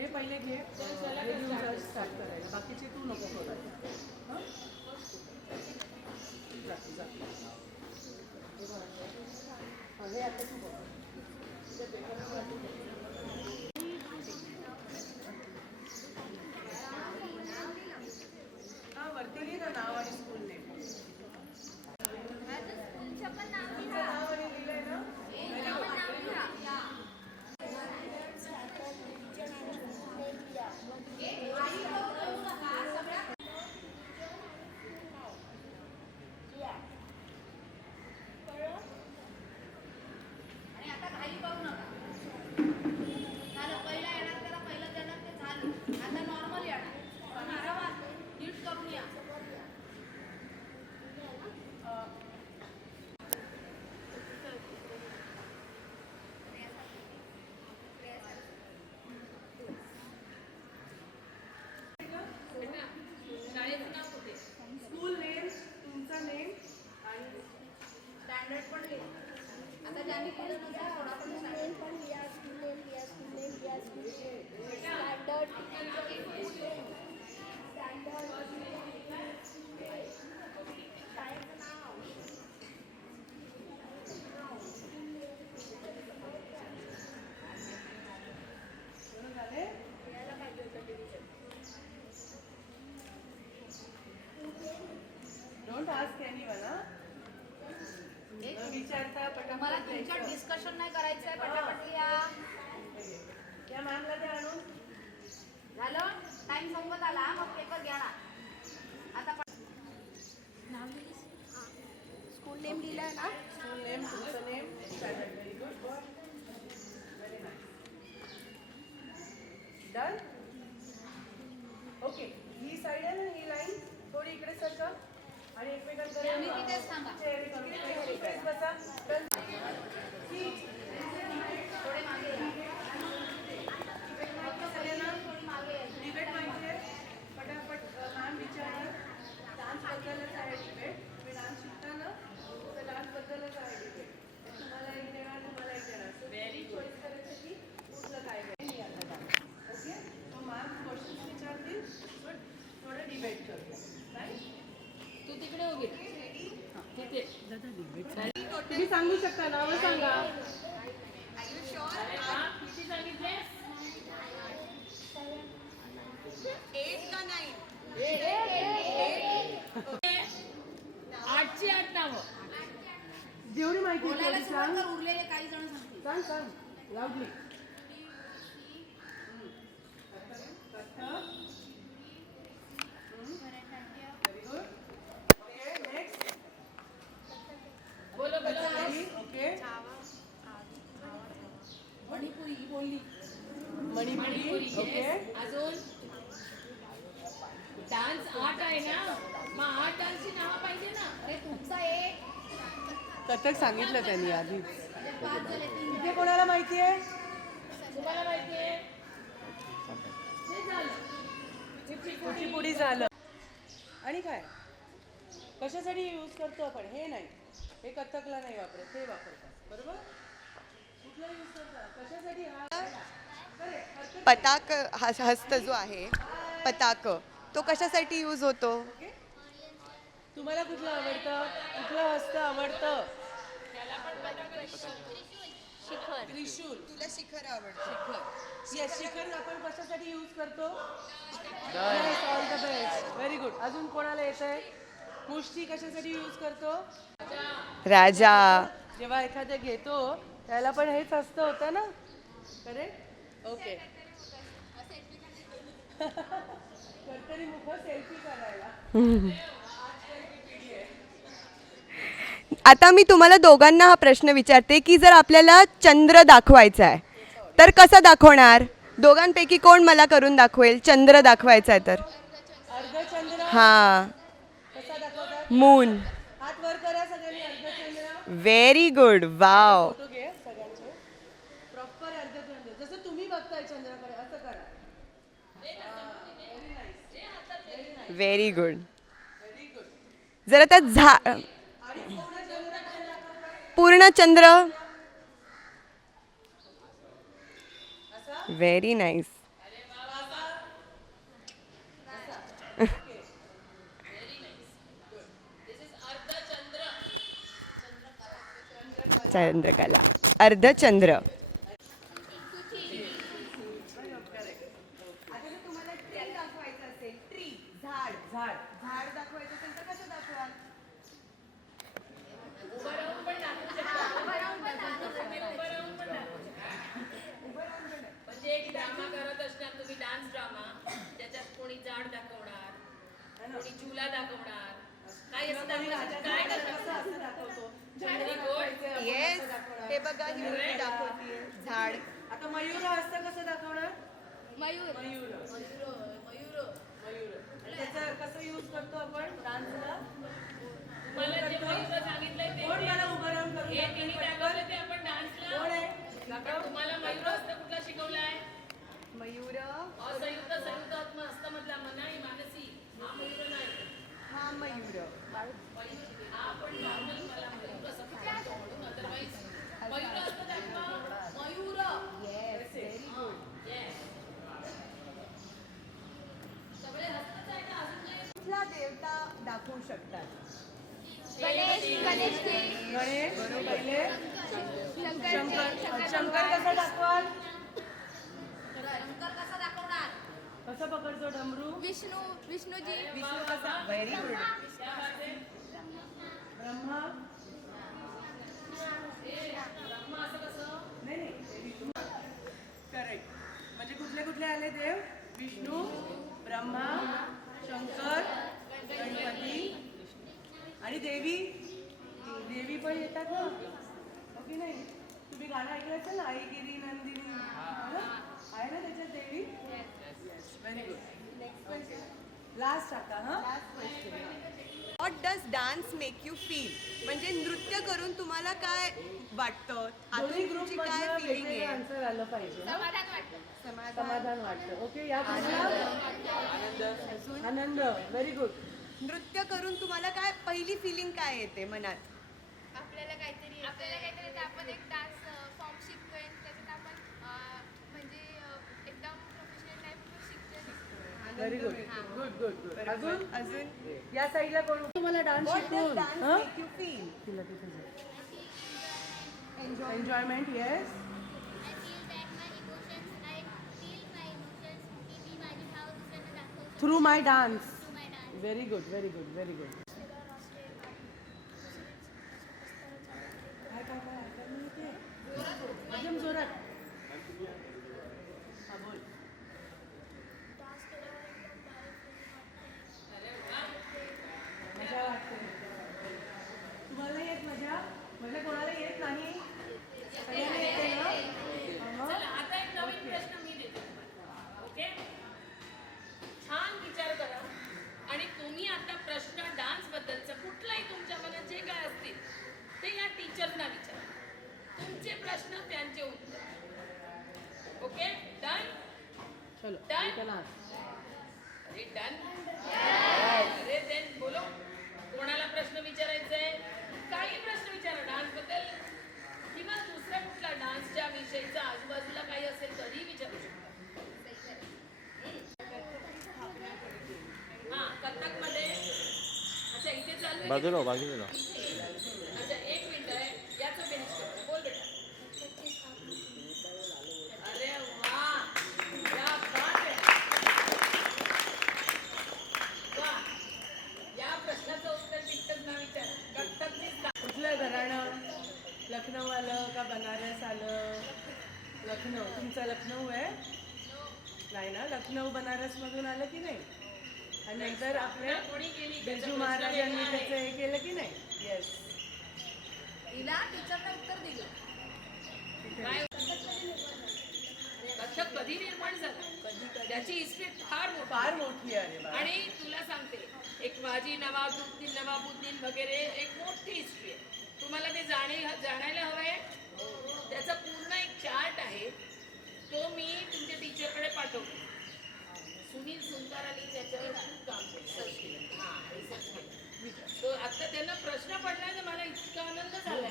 हे पहिले घे. हे घेऊन स्टार्ट करायला. बाकीचे तू नको करायला. हे आता तू बघ. हा वरती लिही ना नाव आणि स्कूल नेम. नाव आणि लिहिलंय ना. स्कूल नेम, तुमचा नेम आणि स्टँडर्ड पण लिहा. आता ज्यांनी केलं नसेल थोडा पण डोंट आस्क एनीवन. विचारता मला तुमच्यात डिस्कशन नाही करायचंय. पटापट लिहा. या मॅमला द्या आणून. झालं टाइम संपत आला मग पेपर घ्या ना आता स्कूल नेम लिहिलाय ना स्कूल नेम, तुमचं name, standard. Very good. Very nice. Done. Okay, ही साईड आहे ना, ही लाईन थोडी इकडे सरका आणि एकमेकांकडे तिथेच थांबा. इकडेच बसा. Done. थोडे मागे या. डिबेट माहिती आहे? पटापट मॅम विचारणार. डान्स बद्दलच आहे डिबेट. तुम्ही डान्स शिकता ना, तर डान्स बद्दलच आहे डिबेट. तुम्हाला एक देणार, तुम्हाला एक देणार. सो व्हेरी चॉईस करायचं की कुठलं काय काय मी आता डान्स. ओके, मग मॅम क्वेश्चन्स विचारतील, बट थोडं डिबेट करूया. राईट? तू तिकडे उभी तिथे तुम्ही सांगू शकता, नावं सांगा. किती सांगितले 8 का 9? 8ची 8 नावं. जेवढी माहिती आहे बोलायला तेवढी सुरुवात सांग. कर उरलेले काही जण सांगतील सांग सांग लाऊडली. Very good. Okay, next. बोलो बोलो ओके, मणिपुरी बोलली मणिपुरी. ओके, अजून डान्स 8 आहे ना, मग 8 डान्सची नावं पाहिजे ना. अरे तुमचा एक कथक सांगितलं त्यांनी आधी. पाच झाले तीन इथे कोणाला माहिती आहे? तुम्हाला माहिती आहे हे झालं. कुचीपुडी झालं. आणि काय कशासाठी यूज करतो आपण? हे नाही, हे कथकला नाही वापरत, हे वापरतात. बरोबर? कुठला यूज करतात? कशासाठी? हा पताक हस्त जो आहे पताक, तो कशासाठी यूज होतो? तुम्हाला कुठलं आवडतं? कुठलं हस्त आवडतं? त्रिशूल. तुला शिखर आवडतं. येस, शिखर आपण कशासाठी यूज करतो? All the best. Very good. अजून कोणाला येत आहे? मुष्टी कशासाठी यूज करतो? राजा. जेव्हा एखादं घेतो त्याला पण हेच हस्त होतं ना, करेक्ट? ओके. कर्तरी मुख सेल्फी करायला. आता मी तुम्हाला दोघांना हा प्रश्न विचारते की जर आपल्याला चंद्र दाखवायचा आहे तर कसा दाखवणार? दोघांपैकी कोण मला करून दाखवेल चंद्र दाखवायचा आहे तर? अर्धचंद्र हां, कसा दाखवतात? मून. हात वर करा सगळ्यांनी. अर्धचंद्र. Very good. वाव. फोटो घे सगळ्यांचे. प्रॉपर अर्धचंद्र जसं तुम्ही बघताय चंद्राकडे असं करा. Very good. जर आता पूर्ण चंद्र. Very nice. चंद्रकला, अर्धचंद्र. झाड दाखवायचं असेल तर कसं दाखवाल? म्हणजे एक ड्रामा करत असणार तुम्ही, डान्स ड्रामा, त्याच्यात कोणी झाड दाखवणार, कोणी झुला दाखवणार, काही असं दाखवायचं. काय असं दाखवतो. Very good. येस, हे बघा ही मुलगी दाखवतीये झाड. आता मयूर हस्त कसं दाखवणार? मयूर मयूर. मयूर मयूर. आणि त्याचं कसं यूज करतो आपण डान्सला? मला जे मयूरचं सांगितलंय ते कोण मला उभं राहून करून हे तिने दाखवलं ते आपण डान्सला. कोण आहे? पण तुम्हाला मयूर हस्त कुठला शिकवलाय? मयूर. असंयुक्त संयुक्त हस्तमधला मनाई मानसी, हा मयूर नाही. हा मयूर. हा पण नॉर्मल मला मयूर असं म्हणतो म्हणून, अदरवाईज मयूर हस्त दाखवा. Mayur yes, very good. सगळे हस्तच आहे का? अजून काही? कुठला देवता दाखवू शकतात? गणेश गणेश गणेश पहिले. शंकर कसा दाखवाल? शंकर कसा दाखवणार? कसं पकडतो डमरू? विष्णूजी विष्णू कसा? Very good. ब्रह्मा. ब्रह्मा असं कसं? नाही नाही करेक्ट. आणि देवी देवी पण येतात ना, ओके नाही? तुम्ही गाणं ऐकलं असेल ना, आई गिरी नंदिनी, है ना? आहे ना त्याच्यात देवी? Very good. Next question, last आता. हां, last question. What does dance make you feel? म्हणजे नृत्य करून तुम्हाला काय वाटतं? दोन्ही आतून तुमची ग्रुप काय फिलिंग वेगवेगळे आहे? आन्सर आलं पाहिजे ना? समाधान वाटतं. समाधान वाटतं. ओके, या आनंद. Very good. नृत्य करून तुम्हाला काय पहिली फिलिंग काय येते मनात? आपल्याला काहीतरी येतं. आपण एक डान्स फॉर्म शिकतोय, त्याच्यात आपण म्हणजे एकदम प्रोफेशनल टाईप शिकतोय. Very good. Good good good. अजून अजून या साईडला कोण तुम्हाला डान्स व्हॉट डज शिकवून डान्स हं? Make you feel? तिला तिथे जा. Enjoyment. Yes. Through my dance. Very good, very good, very good. काय काय काय ऐकायला येते? एकदम जोरात. हा, बोल. मजा वाटते. तुम्हाला येत मजा? म्हणजे कोणाला येत नाही? सगळ्यांना येते ना? चला आता एक नवीन प्रश्न मी देते तुम्हाला. ओके, छान विचार करा आणि तुम्ही आता प्रश्न डान्स बद्दलचा कुठलाही तुमच्या मनात जे काय असतील ते या टीचरना विचारा. तुमचे प्रश्न त्यांचे उत्तर. Okay, done? चलो, Done? you can ask. अरे डन? अरे देन बोलो. कोणाला प्रश्न विचारायचा आहे? काही प्रश्न विचारा डान्स बद्दल किंवा दुसऱ्या कुठला डान्सच्या विषयीचा आजूबाजूला काही असेल तरी विचारू शकता. हा, कथक मध्ये अच्छा इथे चालू आहे. बाजूला अच्छा एक मिनिट आहे, याचं फिनिश करतो. बोल बेटा. अरे वा, क्या बात आहे. वा, या प्रश्नाचं उत्तर टिकटक ना विचार. कथकची कुठलं घराणं? लखनौ आलं का बनारस आलं? लखनौ. तुमचं लखनौ आहे? नाही ना, लखनौ बनारसमधून आलं की नाही? आणि नंतर आपले कोणी केली? बिरजू महाराजांनी त्याचं हे केलं की नाही? येस. तिला टीचरने उत्तर दिलं. काय कथक कधी निर्माण झालं? त्याची हिस्ट्री फार मोठी फार मोठी आहे बा. आणि तुला सांगते, एक वाजी नवाबुद्दीन वगैरे एक मोठी हिस्ट्री आहे. तुम्हाला ते जाणायला हवंय. त्याचा पूर्ण एक चार्ट आहे, तो मी तुमच्या टीचरकडे पाठवतो. सुनील सुंदरांनी त्याच्यावर खूप काम केलं, सर्च केलं. हां, रिसर्च केलं. तो आता त्यांना प्रश्न पडलाय ना, मला इतका आनंद झालाय.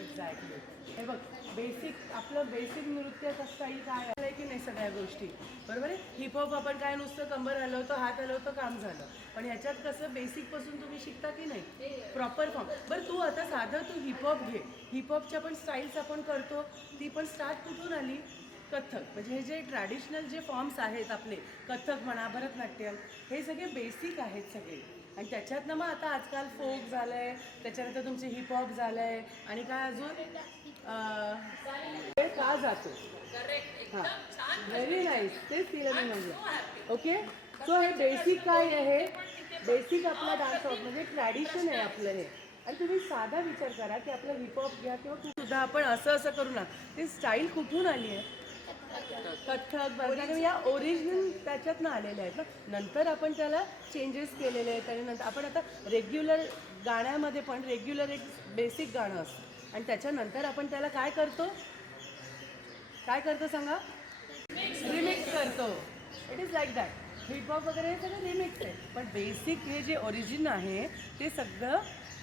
एक्झॅक्टली. हे बघ, आपलं बेसिक नृत्याचं स्टाईल काय आहे की नाही, सगळ्या गोष्टी बरोबर आहे. हिपहॉप आपण काय नुसतं कंबर हलवतो, हात हलवतो, काम झालं. पण ह्याच्यात कसं बेसिकपासून तुम्ही शिकता की नाही, प्रॉपर फॉर्म. बरं तू आता साधं तू हिपहॉप घे. हिपहॉपच्या पण स्टाईल्स आपण करतो, ती पण स्टार्ट कुठून आली? कथ्थक. म्हणजे हे जे ट्रॅडिशनल जे फॉर्म्स आहेत आपले, कथ्थक म्हणा, भरतनाट्यम, हे सगळे बेसिक आहेत सगळे. आणि त्याच्यातनं मग आता आजकाल फोक झालं आहे, त्याच्यानंतर तुमचे हिपहॉप झालं आहे, आणि काय अजून वेळ का जातो. हां, व्हेरी नाईस. तेच तिला मी म्हणजे. ओके, सो हे बेसिक काय आहे? बेसिक आपला डान्स फॉर्म म्हणजे ट्रॅडिशन आहे आपलं हे. आणि तुम्ही साधा विचार करा की आपलं हिपहॉप घ्या किंवा सुद्धा आपण असं असं करू ना, ती स्टाईल कुठून आली आहे? कथ्थक, भरतनाट्यम या ओरिजिनल त्याच्यातनं आलेल्या आहेत ना. नंतर आपण त्याला चेंजेस केलेले आहेत. आणि नंतर आपण आता रेग्युलर गाण्यामध्ये पण रेग्युलर एक बेसिक गाणं असतं, आणि त्याच्यानंतर आपण त्याला काय करतो सांगा? रिमिक्स करतो. It is like that. Hip hop वगैरे हे सगळं रिमिक्स आहे, पण बेसिक हे जे ओरिजिन आहे ते सगळं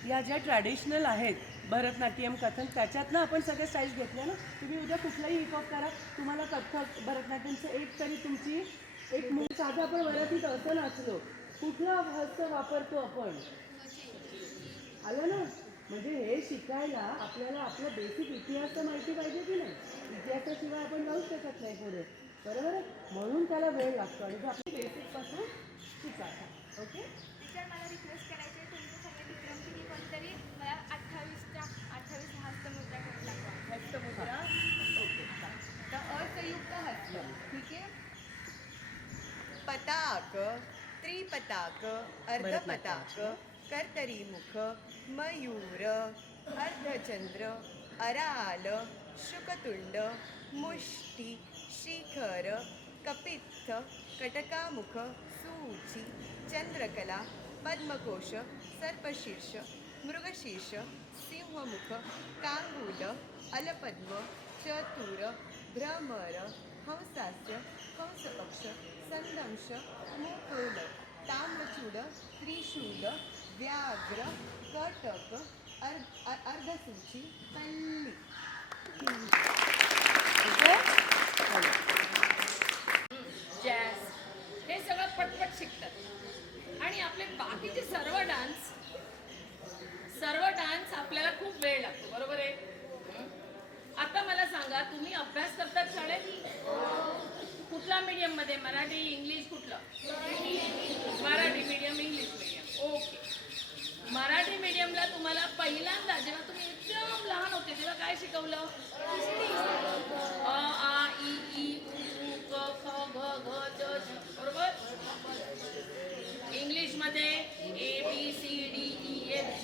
या ज्या ट्रॅडिशनल आहेत, भरतनाट्यम, कथक, त्याच्यातनं आपण सगळ्या स्टाईल्स घेतल्या ना. तुम्ही उद्या कुठलाही हिपहॉप करा, तुम्हाला कथक, भरतनाट्यमचं एक तरी तुमची एक मूळ. साधं आपण वरातीत असं नाचलो, कुठला हस्त वापरतो आपण? आलं ना. म्हणजे हे शिकायला आपल्याला आपला बेसिक इतिहास तर माहिती पाहिजे की नाही. इतिहासाशिवाय आपण जाऊ शकत नाही पुढे, बरोबर आहे. म्हणून त्याला वेळ लागतो, आणि तो आपल्या बेसिकपासून शिकायचा. ओके. टीचर, मला रिक्वेस्ट करायची आहे, तुमच्या सगळ्या मित्रांपैकी कोणतरी मला 28 हस्तमुद्रा करून दाखवा. हस्तमुद्रा. ओके, तर असंयुक्त हस्त. ठीक आहे. पताक त्रिपताक अर्धपताक कर्तरीमुख मयूर अर्धचंद्र अराल शुकतुंड मुष्टी शिखर कपित्थ कटकामुख सूची चंद्रकला पद्मकोश सर्पशीर्ष मृगशीर्ष सिंहमुख कांगूल अलपद्म चतुर भ्रमर हंसास्य हंसपक्ष संदंश मुकुल ताम्रचूड त्रिशूल व्याघ्र कटक अर्धसूची पल्ली. जॅझ हे सगळं पटपट शिकतात आणि आपले बाकीचे सर्व डान्स आपल्याला खूप वेळ लागतो, बरोबर आहे. आता मला सांगा, तुम्ही अभ्यास करतात शाळेत? कुठल्या मीडियम मध्ये? मराठी, इंग्लिश, कुठलं? Marathi medium, English medium. Okay. Marathi मीडियमला तुम्हाला पहिल्यांदा जेव्हा तुम्ही एकदम लहान होते तेव्हा काय शिकवलं? अ आ इ ई उ क ख ग घ च छ, बरोबर. इंग्लिश मध्ये ABCDEFG,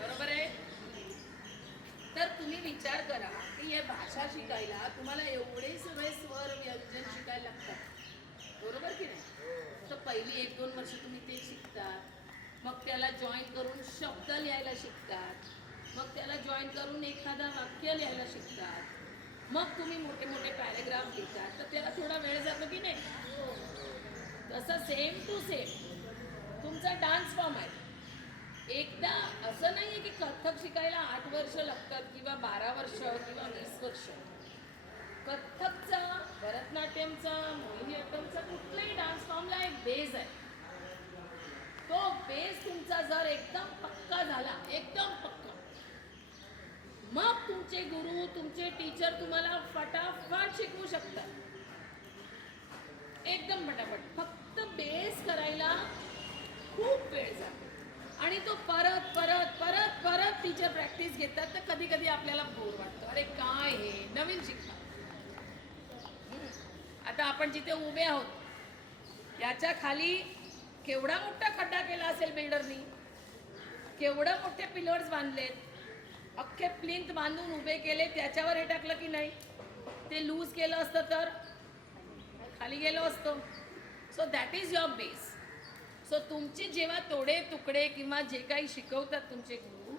बरोबर आहे. तर तुम्ही विचार करा की हे भाषा शिकायला तुम्हाला एवढे सगळे स्वर व्यंजन शिकायला लागतात, बरोबर की नाही. तर पहिली 1-2 वर्ष तुम्ही ते शिकतात, मग त्याला जॉईन करून शब्द लिहायला शिकतात, मग त्याला जॉईन करून एखादा वाक्य लिहायला शिकतात, मग तुम्ही मोठे मोठे पॅरेग्राफ लिहितात. तर त्याला थोडा वेळ जातो की नाही. तसं सेम टू सेम तुमचा डान्स फॉर्म आहे. एकदा असं नाही आहे की कथ्थक शिकायला 8 वर्ष लागतात किंवा 12 वर्ष किंवा 20 वर्ष. कथ्थकचा, भरतनाट्यमचा, मोहिनीअट्टमचा कुठल्याही डान्स फॉर्मला एक बेस आहे. तो बेस तुमचा जर एकदम पक्का झाला, एकदम पक्का, मग तुमचे गुरु, तुमचे टीचर तुम्हाला फटाफट शिकवू शकतात, एकदम फटाफट. फक्त बेस करायला खूप वेळ जातो आणि तो परत परत परत परत टीचर प्रॅक्टिस घेतात. तर कधी कधी आपल्याला बोर वाटतं, अरे काय हे नवीन शिकणार. आता आपण जिथे उभे आहोत याच्या खाली केवढा मोठा खड्डा केला असेल बिल्डरनी, केवढे मोठे पिलर्स बांधलेत, अख्खे प्लिंथ बांधून उभे केले, त्याच्यावर हे टाकलं की नाही. ते लूज केलं असतं तर खाली गेलो असतो. So that is your base. So तुमचे जेव्हा तोडे तुकडे किंवा जे काही शिकवतात तुमचे गुरु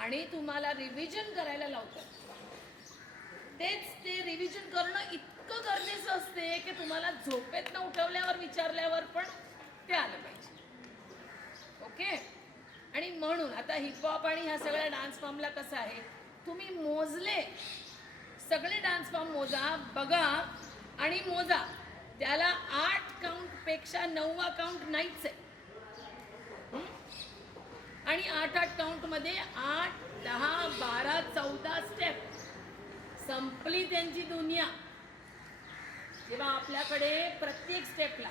आणि तुम्हाला रिव्हिजन करायला लावतात, तेच ते रिव्हिजन करणं इतकं गरजेचं असते की तुम्हाला झोपेतनं उठवल्यावर विचारल्यावर पण ते आलं पाहिजे. ओके. आणि म्हणून आता हिपहॉप आणि ह्या सगळ्या डान्स फॉर्मला कसं आहे, तुम्ही मोजले सगळे डान्स फॉर्म मोजा, बघा आणि मोजा. त्याला 8 काउंटपेक्षा 9वा काउंट नाहीच आहे. आणि 8-8 काउंटमध्ये 8, 10, 12, 14 स्टेप. संपली त्यांची दुनिया. जेव्हा आपल्याकडे प्रत्येक स्टेपला,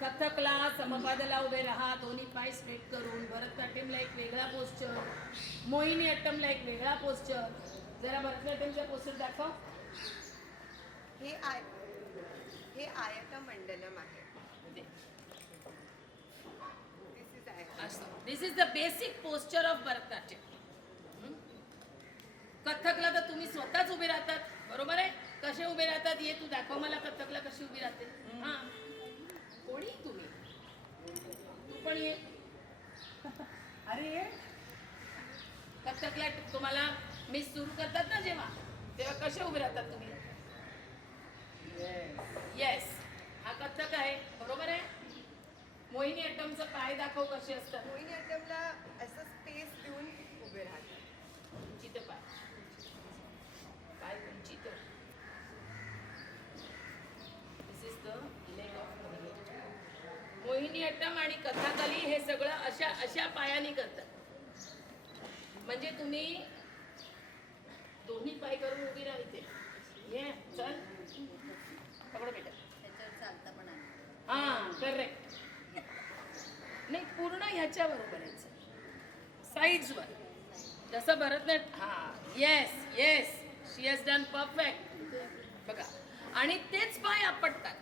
कथकला समपादाला उभे राहा, दोन्ही पाय स्ट्रेट करून, भरतनाट्यमला एक वेगळा पोस्चर, मोहिनी अट्टमला एक वेगळा पोस्चर. जरा भरतनाट्यमचा पोस्चर दाखव. हे आयतमंडलम आहे. This is the basic posture of Bharatanatyam. कथकला तर तुम्ही स्वतःच उभे राहतात, बरोबर आहे. कसे उभे राहतात ये तू दाखव मला. कथकला कशी उभी राहते? हा, कोणी तुम्ही, तू पण ये. अरे कथकला तुम्हाला मिस सुरू करतात ना जेव्हा, तेव्हा कसे उभे राहतात तुम्ही? येस, हा कथक आहे, बरोबर आहे. मोहिनी अट्टमचा पाय दाखव कसे असतात. मोहिनी अट्टमला असं स्पेस देऊन उभे राहतात. उंचीत पाय, पाय उंचीत. दिस इज द लेग ऑफ मोहिनी अट्टम. मोहिनी अट्टम आणि कथाकली हे सगळं अशा पायाने करतात. म्हणजे तुम्ही दोन्ही पाय करून उभी राहते. ये चल पकड बेटा. हा करेक्ट. नाही, पूर्ण ह्याच्यावर करायचं, साईड्सवर, जसं भरतनाट्यम. हा, yes yes, she has done perfect. बघा, आणि तेच पाय आपटतात.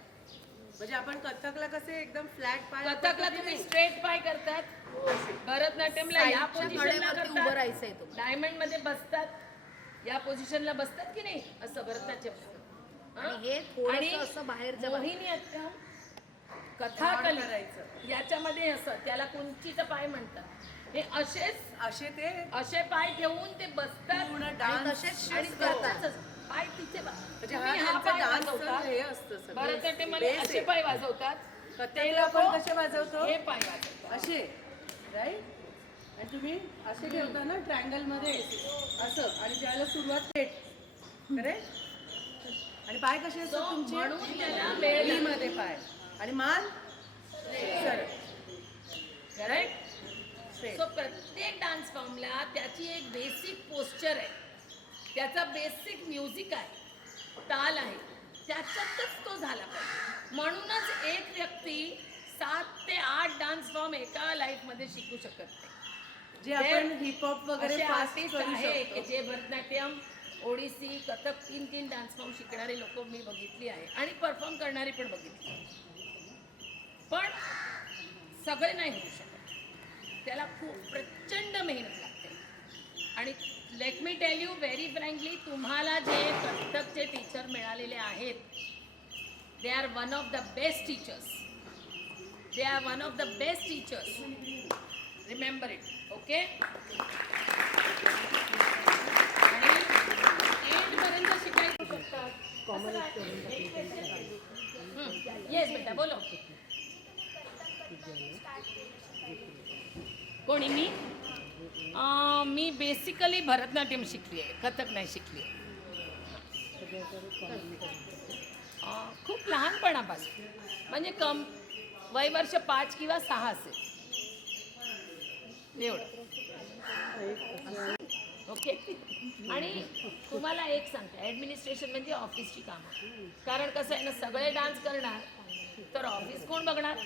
म्हणजे आपण कथकला कसे एकदम फ्लॅट पाय कथकला तुम्ही स्ट्रेट पाय करतात, भरतनाट्यमला या पोझिशनला करतात, डायमंड मध्ये बसतात, या पोझिशनला बसतात की नाही, असं भरतनाट्यम. आणि मोहिनीअट्टम, कथाकली याच्यामध्ये असं त्याला कुंचित पाय म्हणतात. हे असे पाय ठेवून ते बसतात आणि करतातच. पाय तिथे म्हणजे तुम्ही हा ह्यांचं पाय dance वाजवतात. हे असतं सगळं. भरतनाट्यममध्ये Base असे आहे. पाय वाजवतात, ते कथकला लोक आपण कसे वाजवतो हे पाय वाजवतात. असे, राईट. आणि तुम्ही असे ठेवता ना ट्रायंगल मध्ये असं, आणि ज्याला सुरुवात थेट, करेक्ट. आणि पाय कसे असतात तुमचे, म्हणून त्याला वेळ लागतो. मध्ये पाय आणि मान सर, करेक्ट. सो प्रत्येक डान्स फॉर्मला त्याची एक बेसिक पोस्चर आहे, त्याचा बेसिक म्युझिक आहे, ताल आहे, त्याच्यातच तो झाला पाहिजे. म्हणूनच एक व्यक्ती 7 ते 8 डान्स फॉर्म एका लाईफ मध्ये शिकू शकत नाही. जे आपण हिपहॉप वगैरे असे फास्ट आर्टिस्ट करू आहे शकतो. की जे भरतनाट्यम, ओडिसी, कथक 3 डान्स फॉर्म शिकणारे लोक मी बघितली आहे आणि परफॉर्म करणारी पण बघितली. पण सगळे नाही होऊ शकत, त्याला खूप प्रचंड मेहनत लागते. आणि let me tell you very frankly, तुम्हाला जे कथकचे टीचर मिळालेले आहेत, they are one of the best teachers. They are one of the best teachers. Remember it. Okay. आणि 8 पर्यंत शिकायचं शकतात. येस बेटा बोलो. कोणी मी मी बेसिकली भरतनाट्यम शिकली आहे, कथक नाही शिकली आहे. खूप लहानपणापासून, म्हणजे वय वर्ष 5 किंवा 6 असेल एवढं. ओके. आणि तुम्हाला एक सांगते, ॲडमिनिस्ट्रेशन म्हणजे ऑफिसची कामं. कारण कसं आहे ना, सगळे डान्स करणार तर ऑफिस कोण बघणार.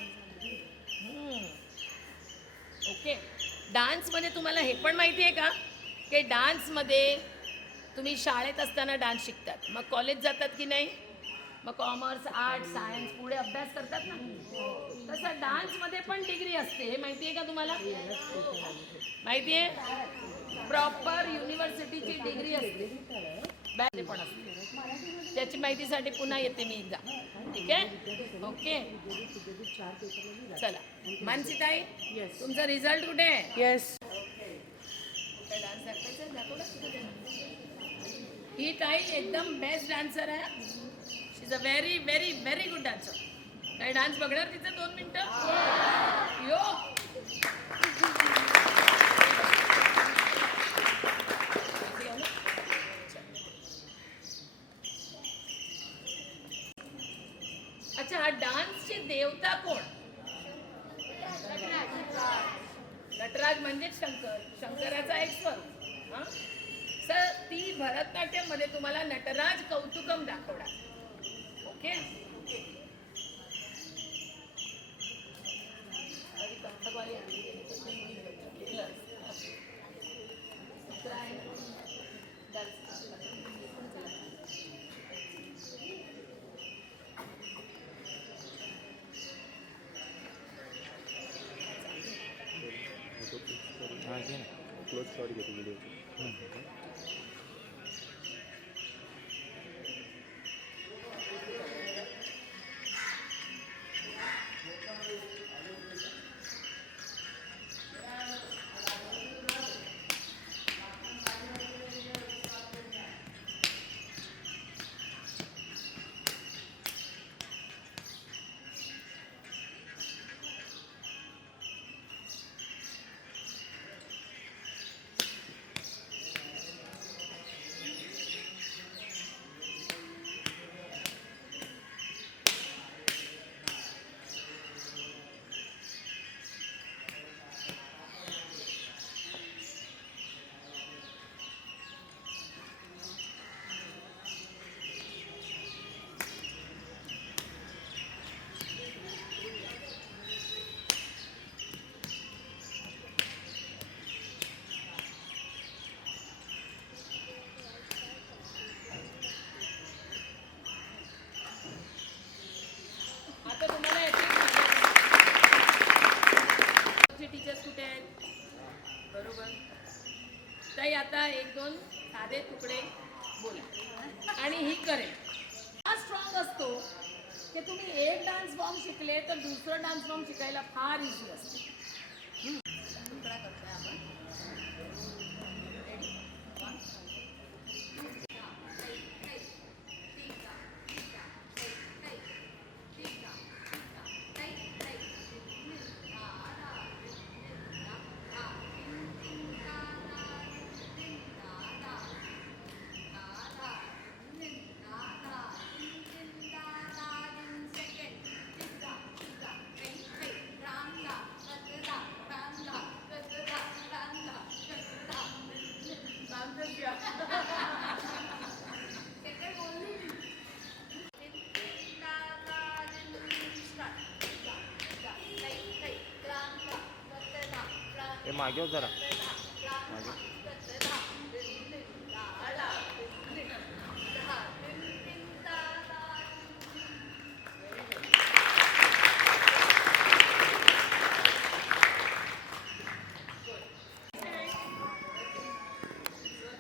ओके. डान्समध्ये तुम्हाला हे पण माहिती आहे का की डान्समध्ये तुम्ही शाळेत असताना डान्स शिकतात, मग कॉलेज जातात की नाही, मग कॉमर्स, आर्ट्स, सायन्स पुढे अभ्यास करतात ना, तसं डान्समध्ये पण डिग्री असते. हे माहिती आहे का तुम्हाला. माहिती आहे, प्रॉपर युनिव्हर्सिटीची डिग्री असते, बॅच पण असते. त्याची माहितीसाठी पुन्हा येते मी एकदा. ठीक आहे. ओके. चला मानसीताई, तुमचा रिझल्ट कुठे आहे. येस. डान्स दाखवायचा, दाखव ना. ही ताई एकदम बेस्ट डान्सर आहे. She is a very very very good dancer. काय डान्स बघणार तिचं 2 मिनिटं. यो. अच्छा, हा डान्सची देवता कोण. नटराज म्हणजे शंकर, शंकराचा एक स्वरूप. हां सर, ती भरतनाट्यम मध्ये तुम्हाला नटराज कौतुकम दाखवणार. ओके. क्लोज शॉट घेतो व्हिडिओ. आधे तुकडे बोला आणि ही करेल. हा स्ट्रॉंग असतो की तुम्ही एक डान्स फॉर्म शिकले तर दुसरं डान्स फॉर्म शिकायला फार इझी असते. तुकडा करतोय आपण. रेडी? हे मागे हो जरा.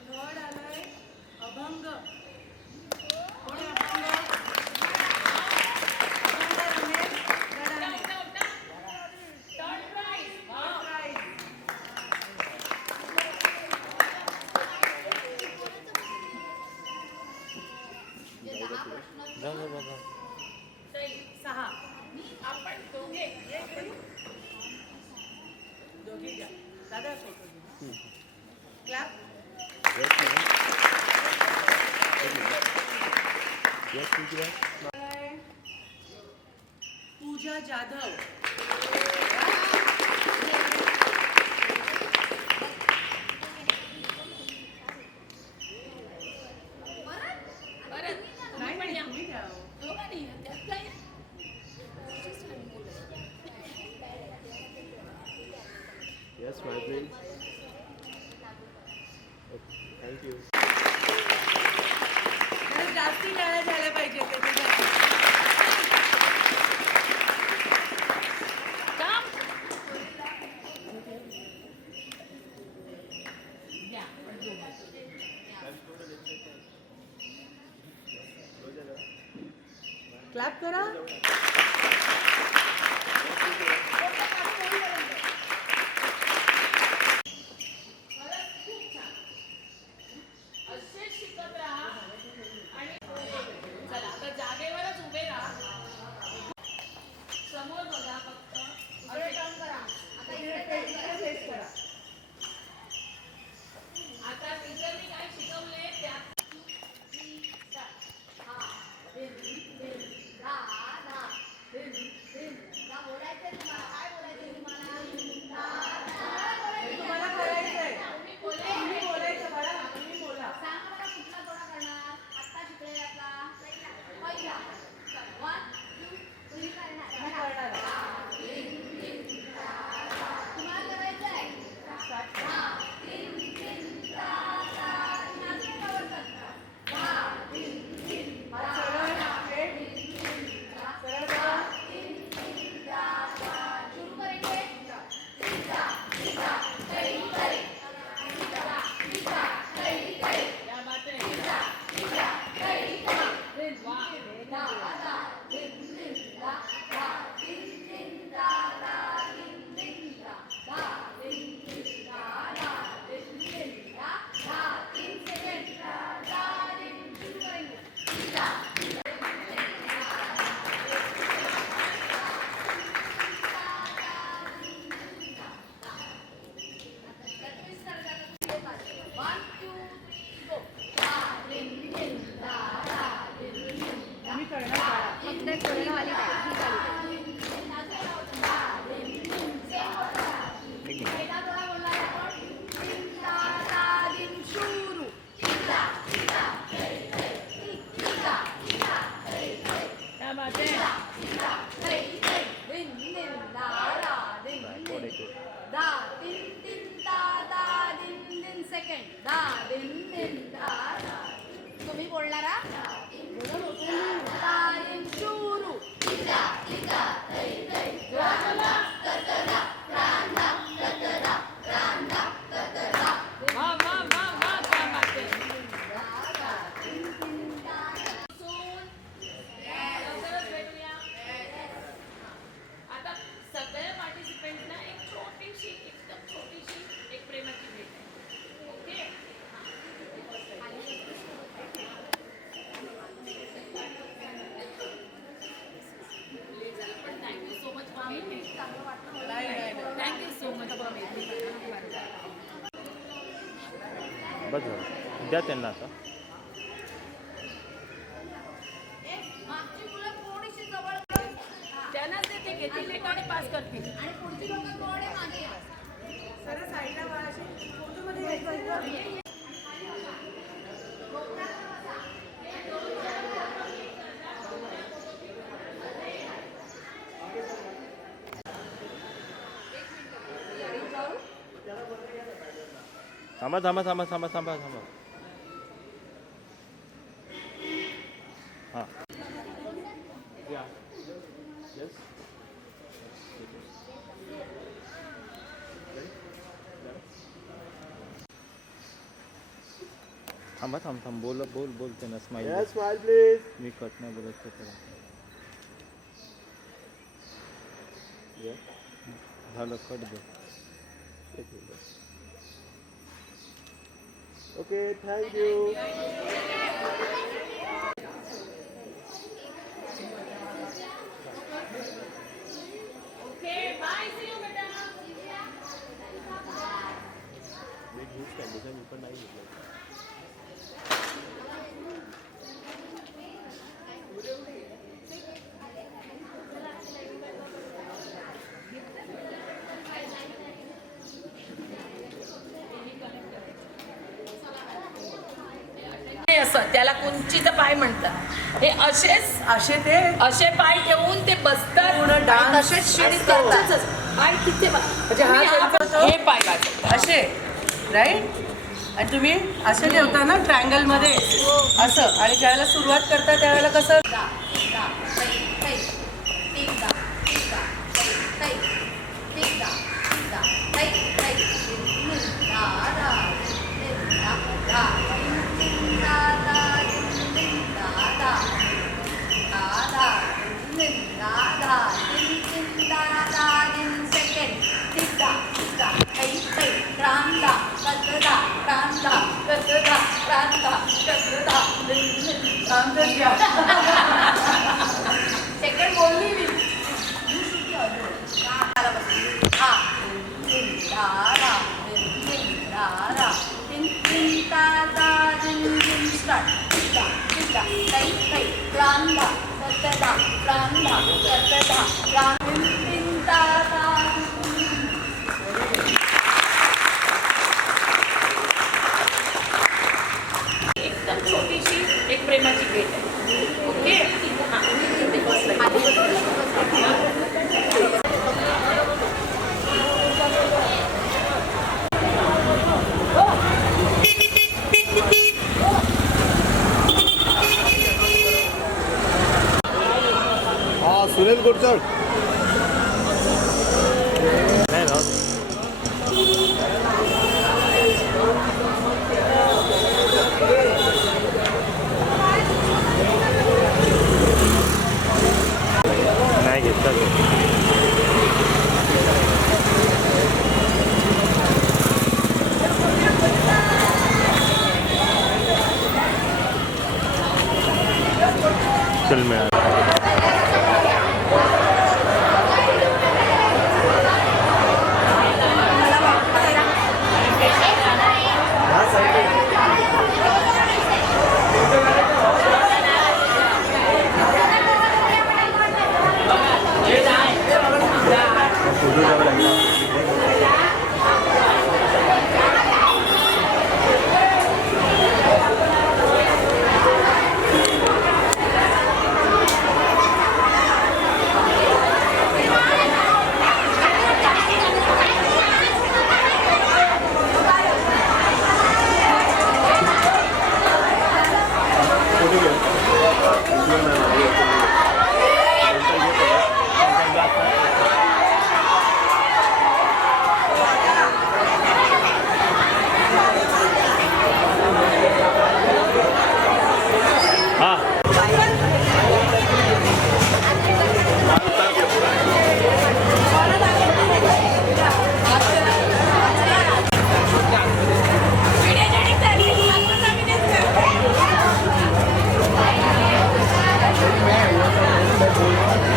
थर्ड आलाय अभंग. कोण आहे अभंग? अभंग रमेश गडाणे. Third prize. Right. जा जा जा जा. सहा. आपण दोघे दोघी घ्या. दादा फोटो क्लॅप. Yes, ठीक आहे. पूजा जाधव. परत नाही पण या. तुम्ही घ्या. दोघांनी त्यात काय Yes, my friend. Thank you. जरा जास्ती गाळ्या झाल्या पाहिजे त्याच्यासाठी. काम द्या. क्लॅप करा. असे शिकत राहा आणि चला आता जागेवरच उभे राहा. समोर बघा फक्त. असे टर्न करा. आता टीचरनी काय शिकवले त्या तुम्हाला करायचंय. तुम्ही बोलायचं बाळा. तुम्ही बोला. सांगा मला कुठला जोडा करणार आता शिकलेला आपला पहिला. 1 2 3 करणार. तुम्ही करणार. तुम्हाला करायचंय. हात सरळ straight. सरळ बघा. सुरू करेंगे. या बात तुम्ही करणार बाळा. पहिला जोडा बोलला आपण. दिन सुरू. क्या बात है. दिन दिन दा दा दिन दिन दा दिन दिन दा दा दिन दिन सेकंड दा दिन दिन दा दा. तुम्ही बोलणारा दा दिन सुरू. वाह वाह वाह वाह क्या बात है. चांगलं वाटलं. Thank you so much. बस झालं. द्या त्यांना आता. मागची मुलं थोडीशी जवळ कर. त्यांनाच ते घेतील एक आणि पास करतील. आणि पुढची लोकं थोडे मागे या. थांबा थांबा थांबा थांबा थांबा थांबा. हां. येस. थांबा थांब बोल बोल बोल त्यांना स्माइल. Smile please. मी कट नाही बोलत तर झालं कट दे. Okay thank you. Okay bye. See you बेटा. मी पण नाही घेतलं. हे असं त्याला कुंचीचं पाय म्हणतात. हे असेच असे ते असे पाय ठेवून ते बसतात पूर्ण आणि dance तसेच शिडी असतो. करतातच. पाय तिथे म्हणजे हा तुम्ही करतो. हे पाय वाजवतात. असे राईट. आणि तुम्ही असं ठेवता ना ट्रायंगलमध्ये असं. आणि ज्यावेळेला सुरुवात करता त्यावेळेला कसं सेकंड बोलली मी. Run,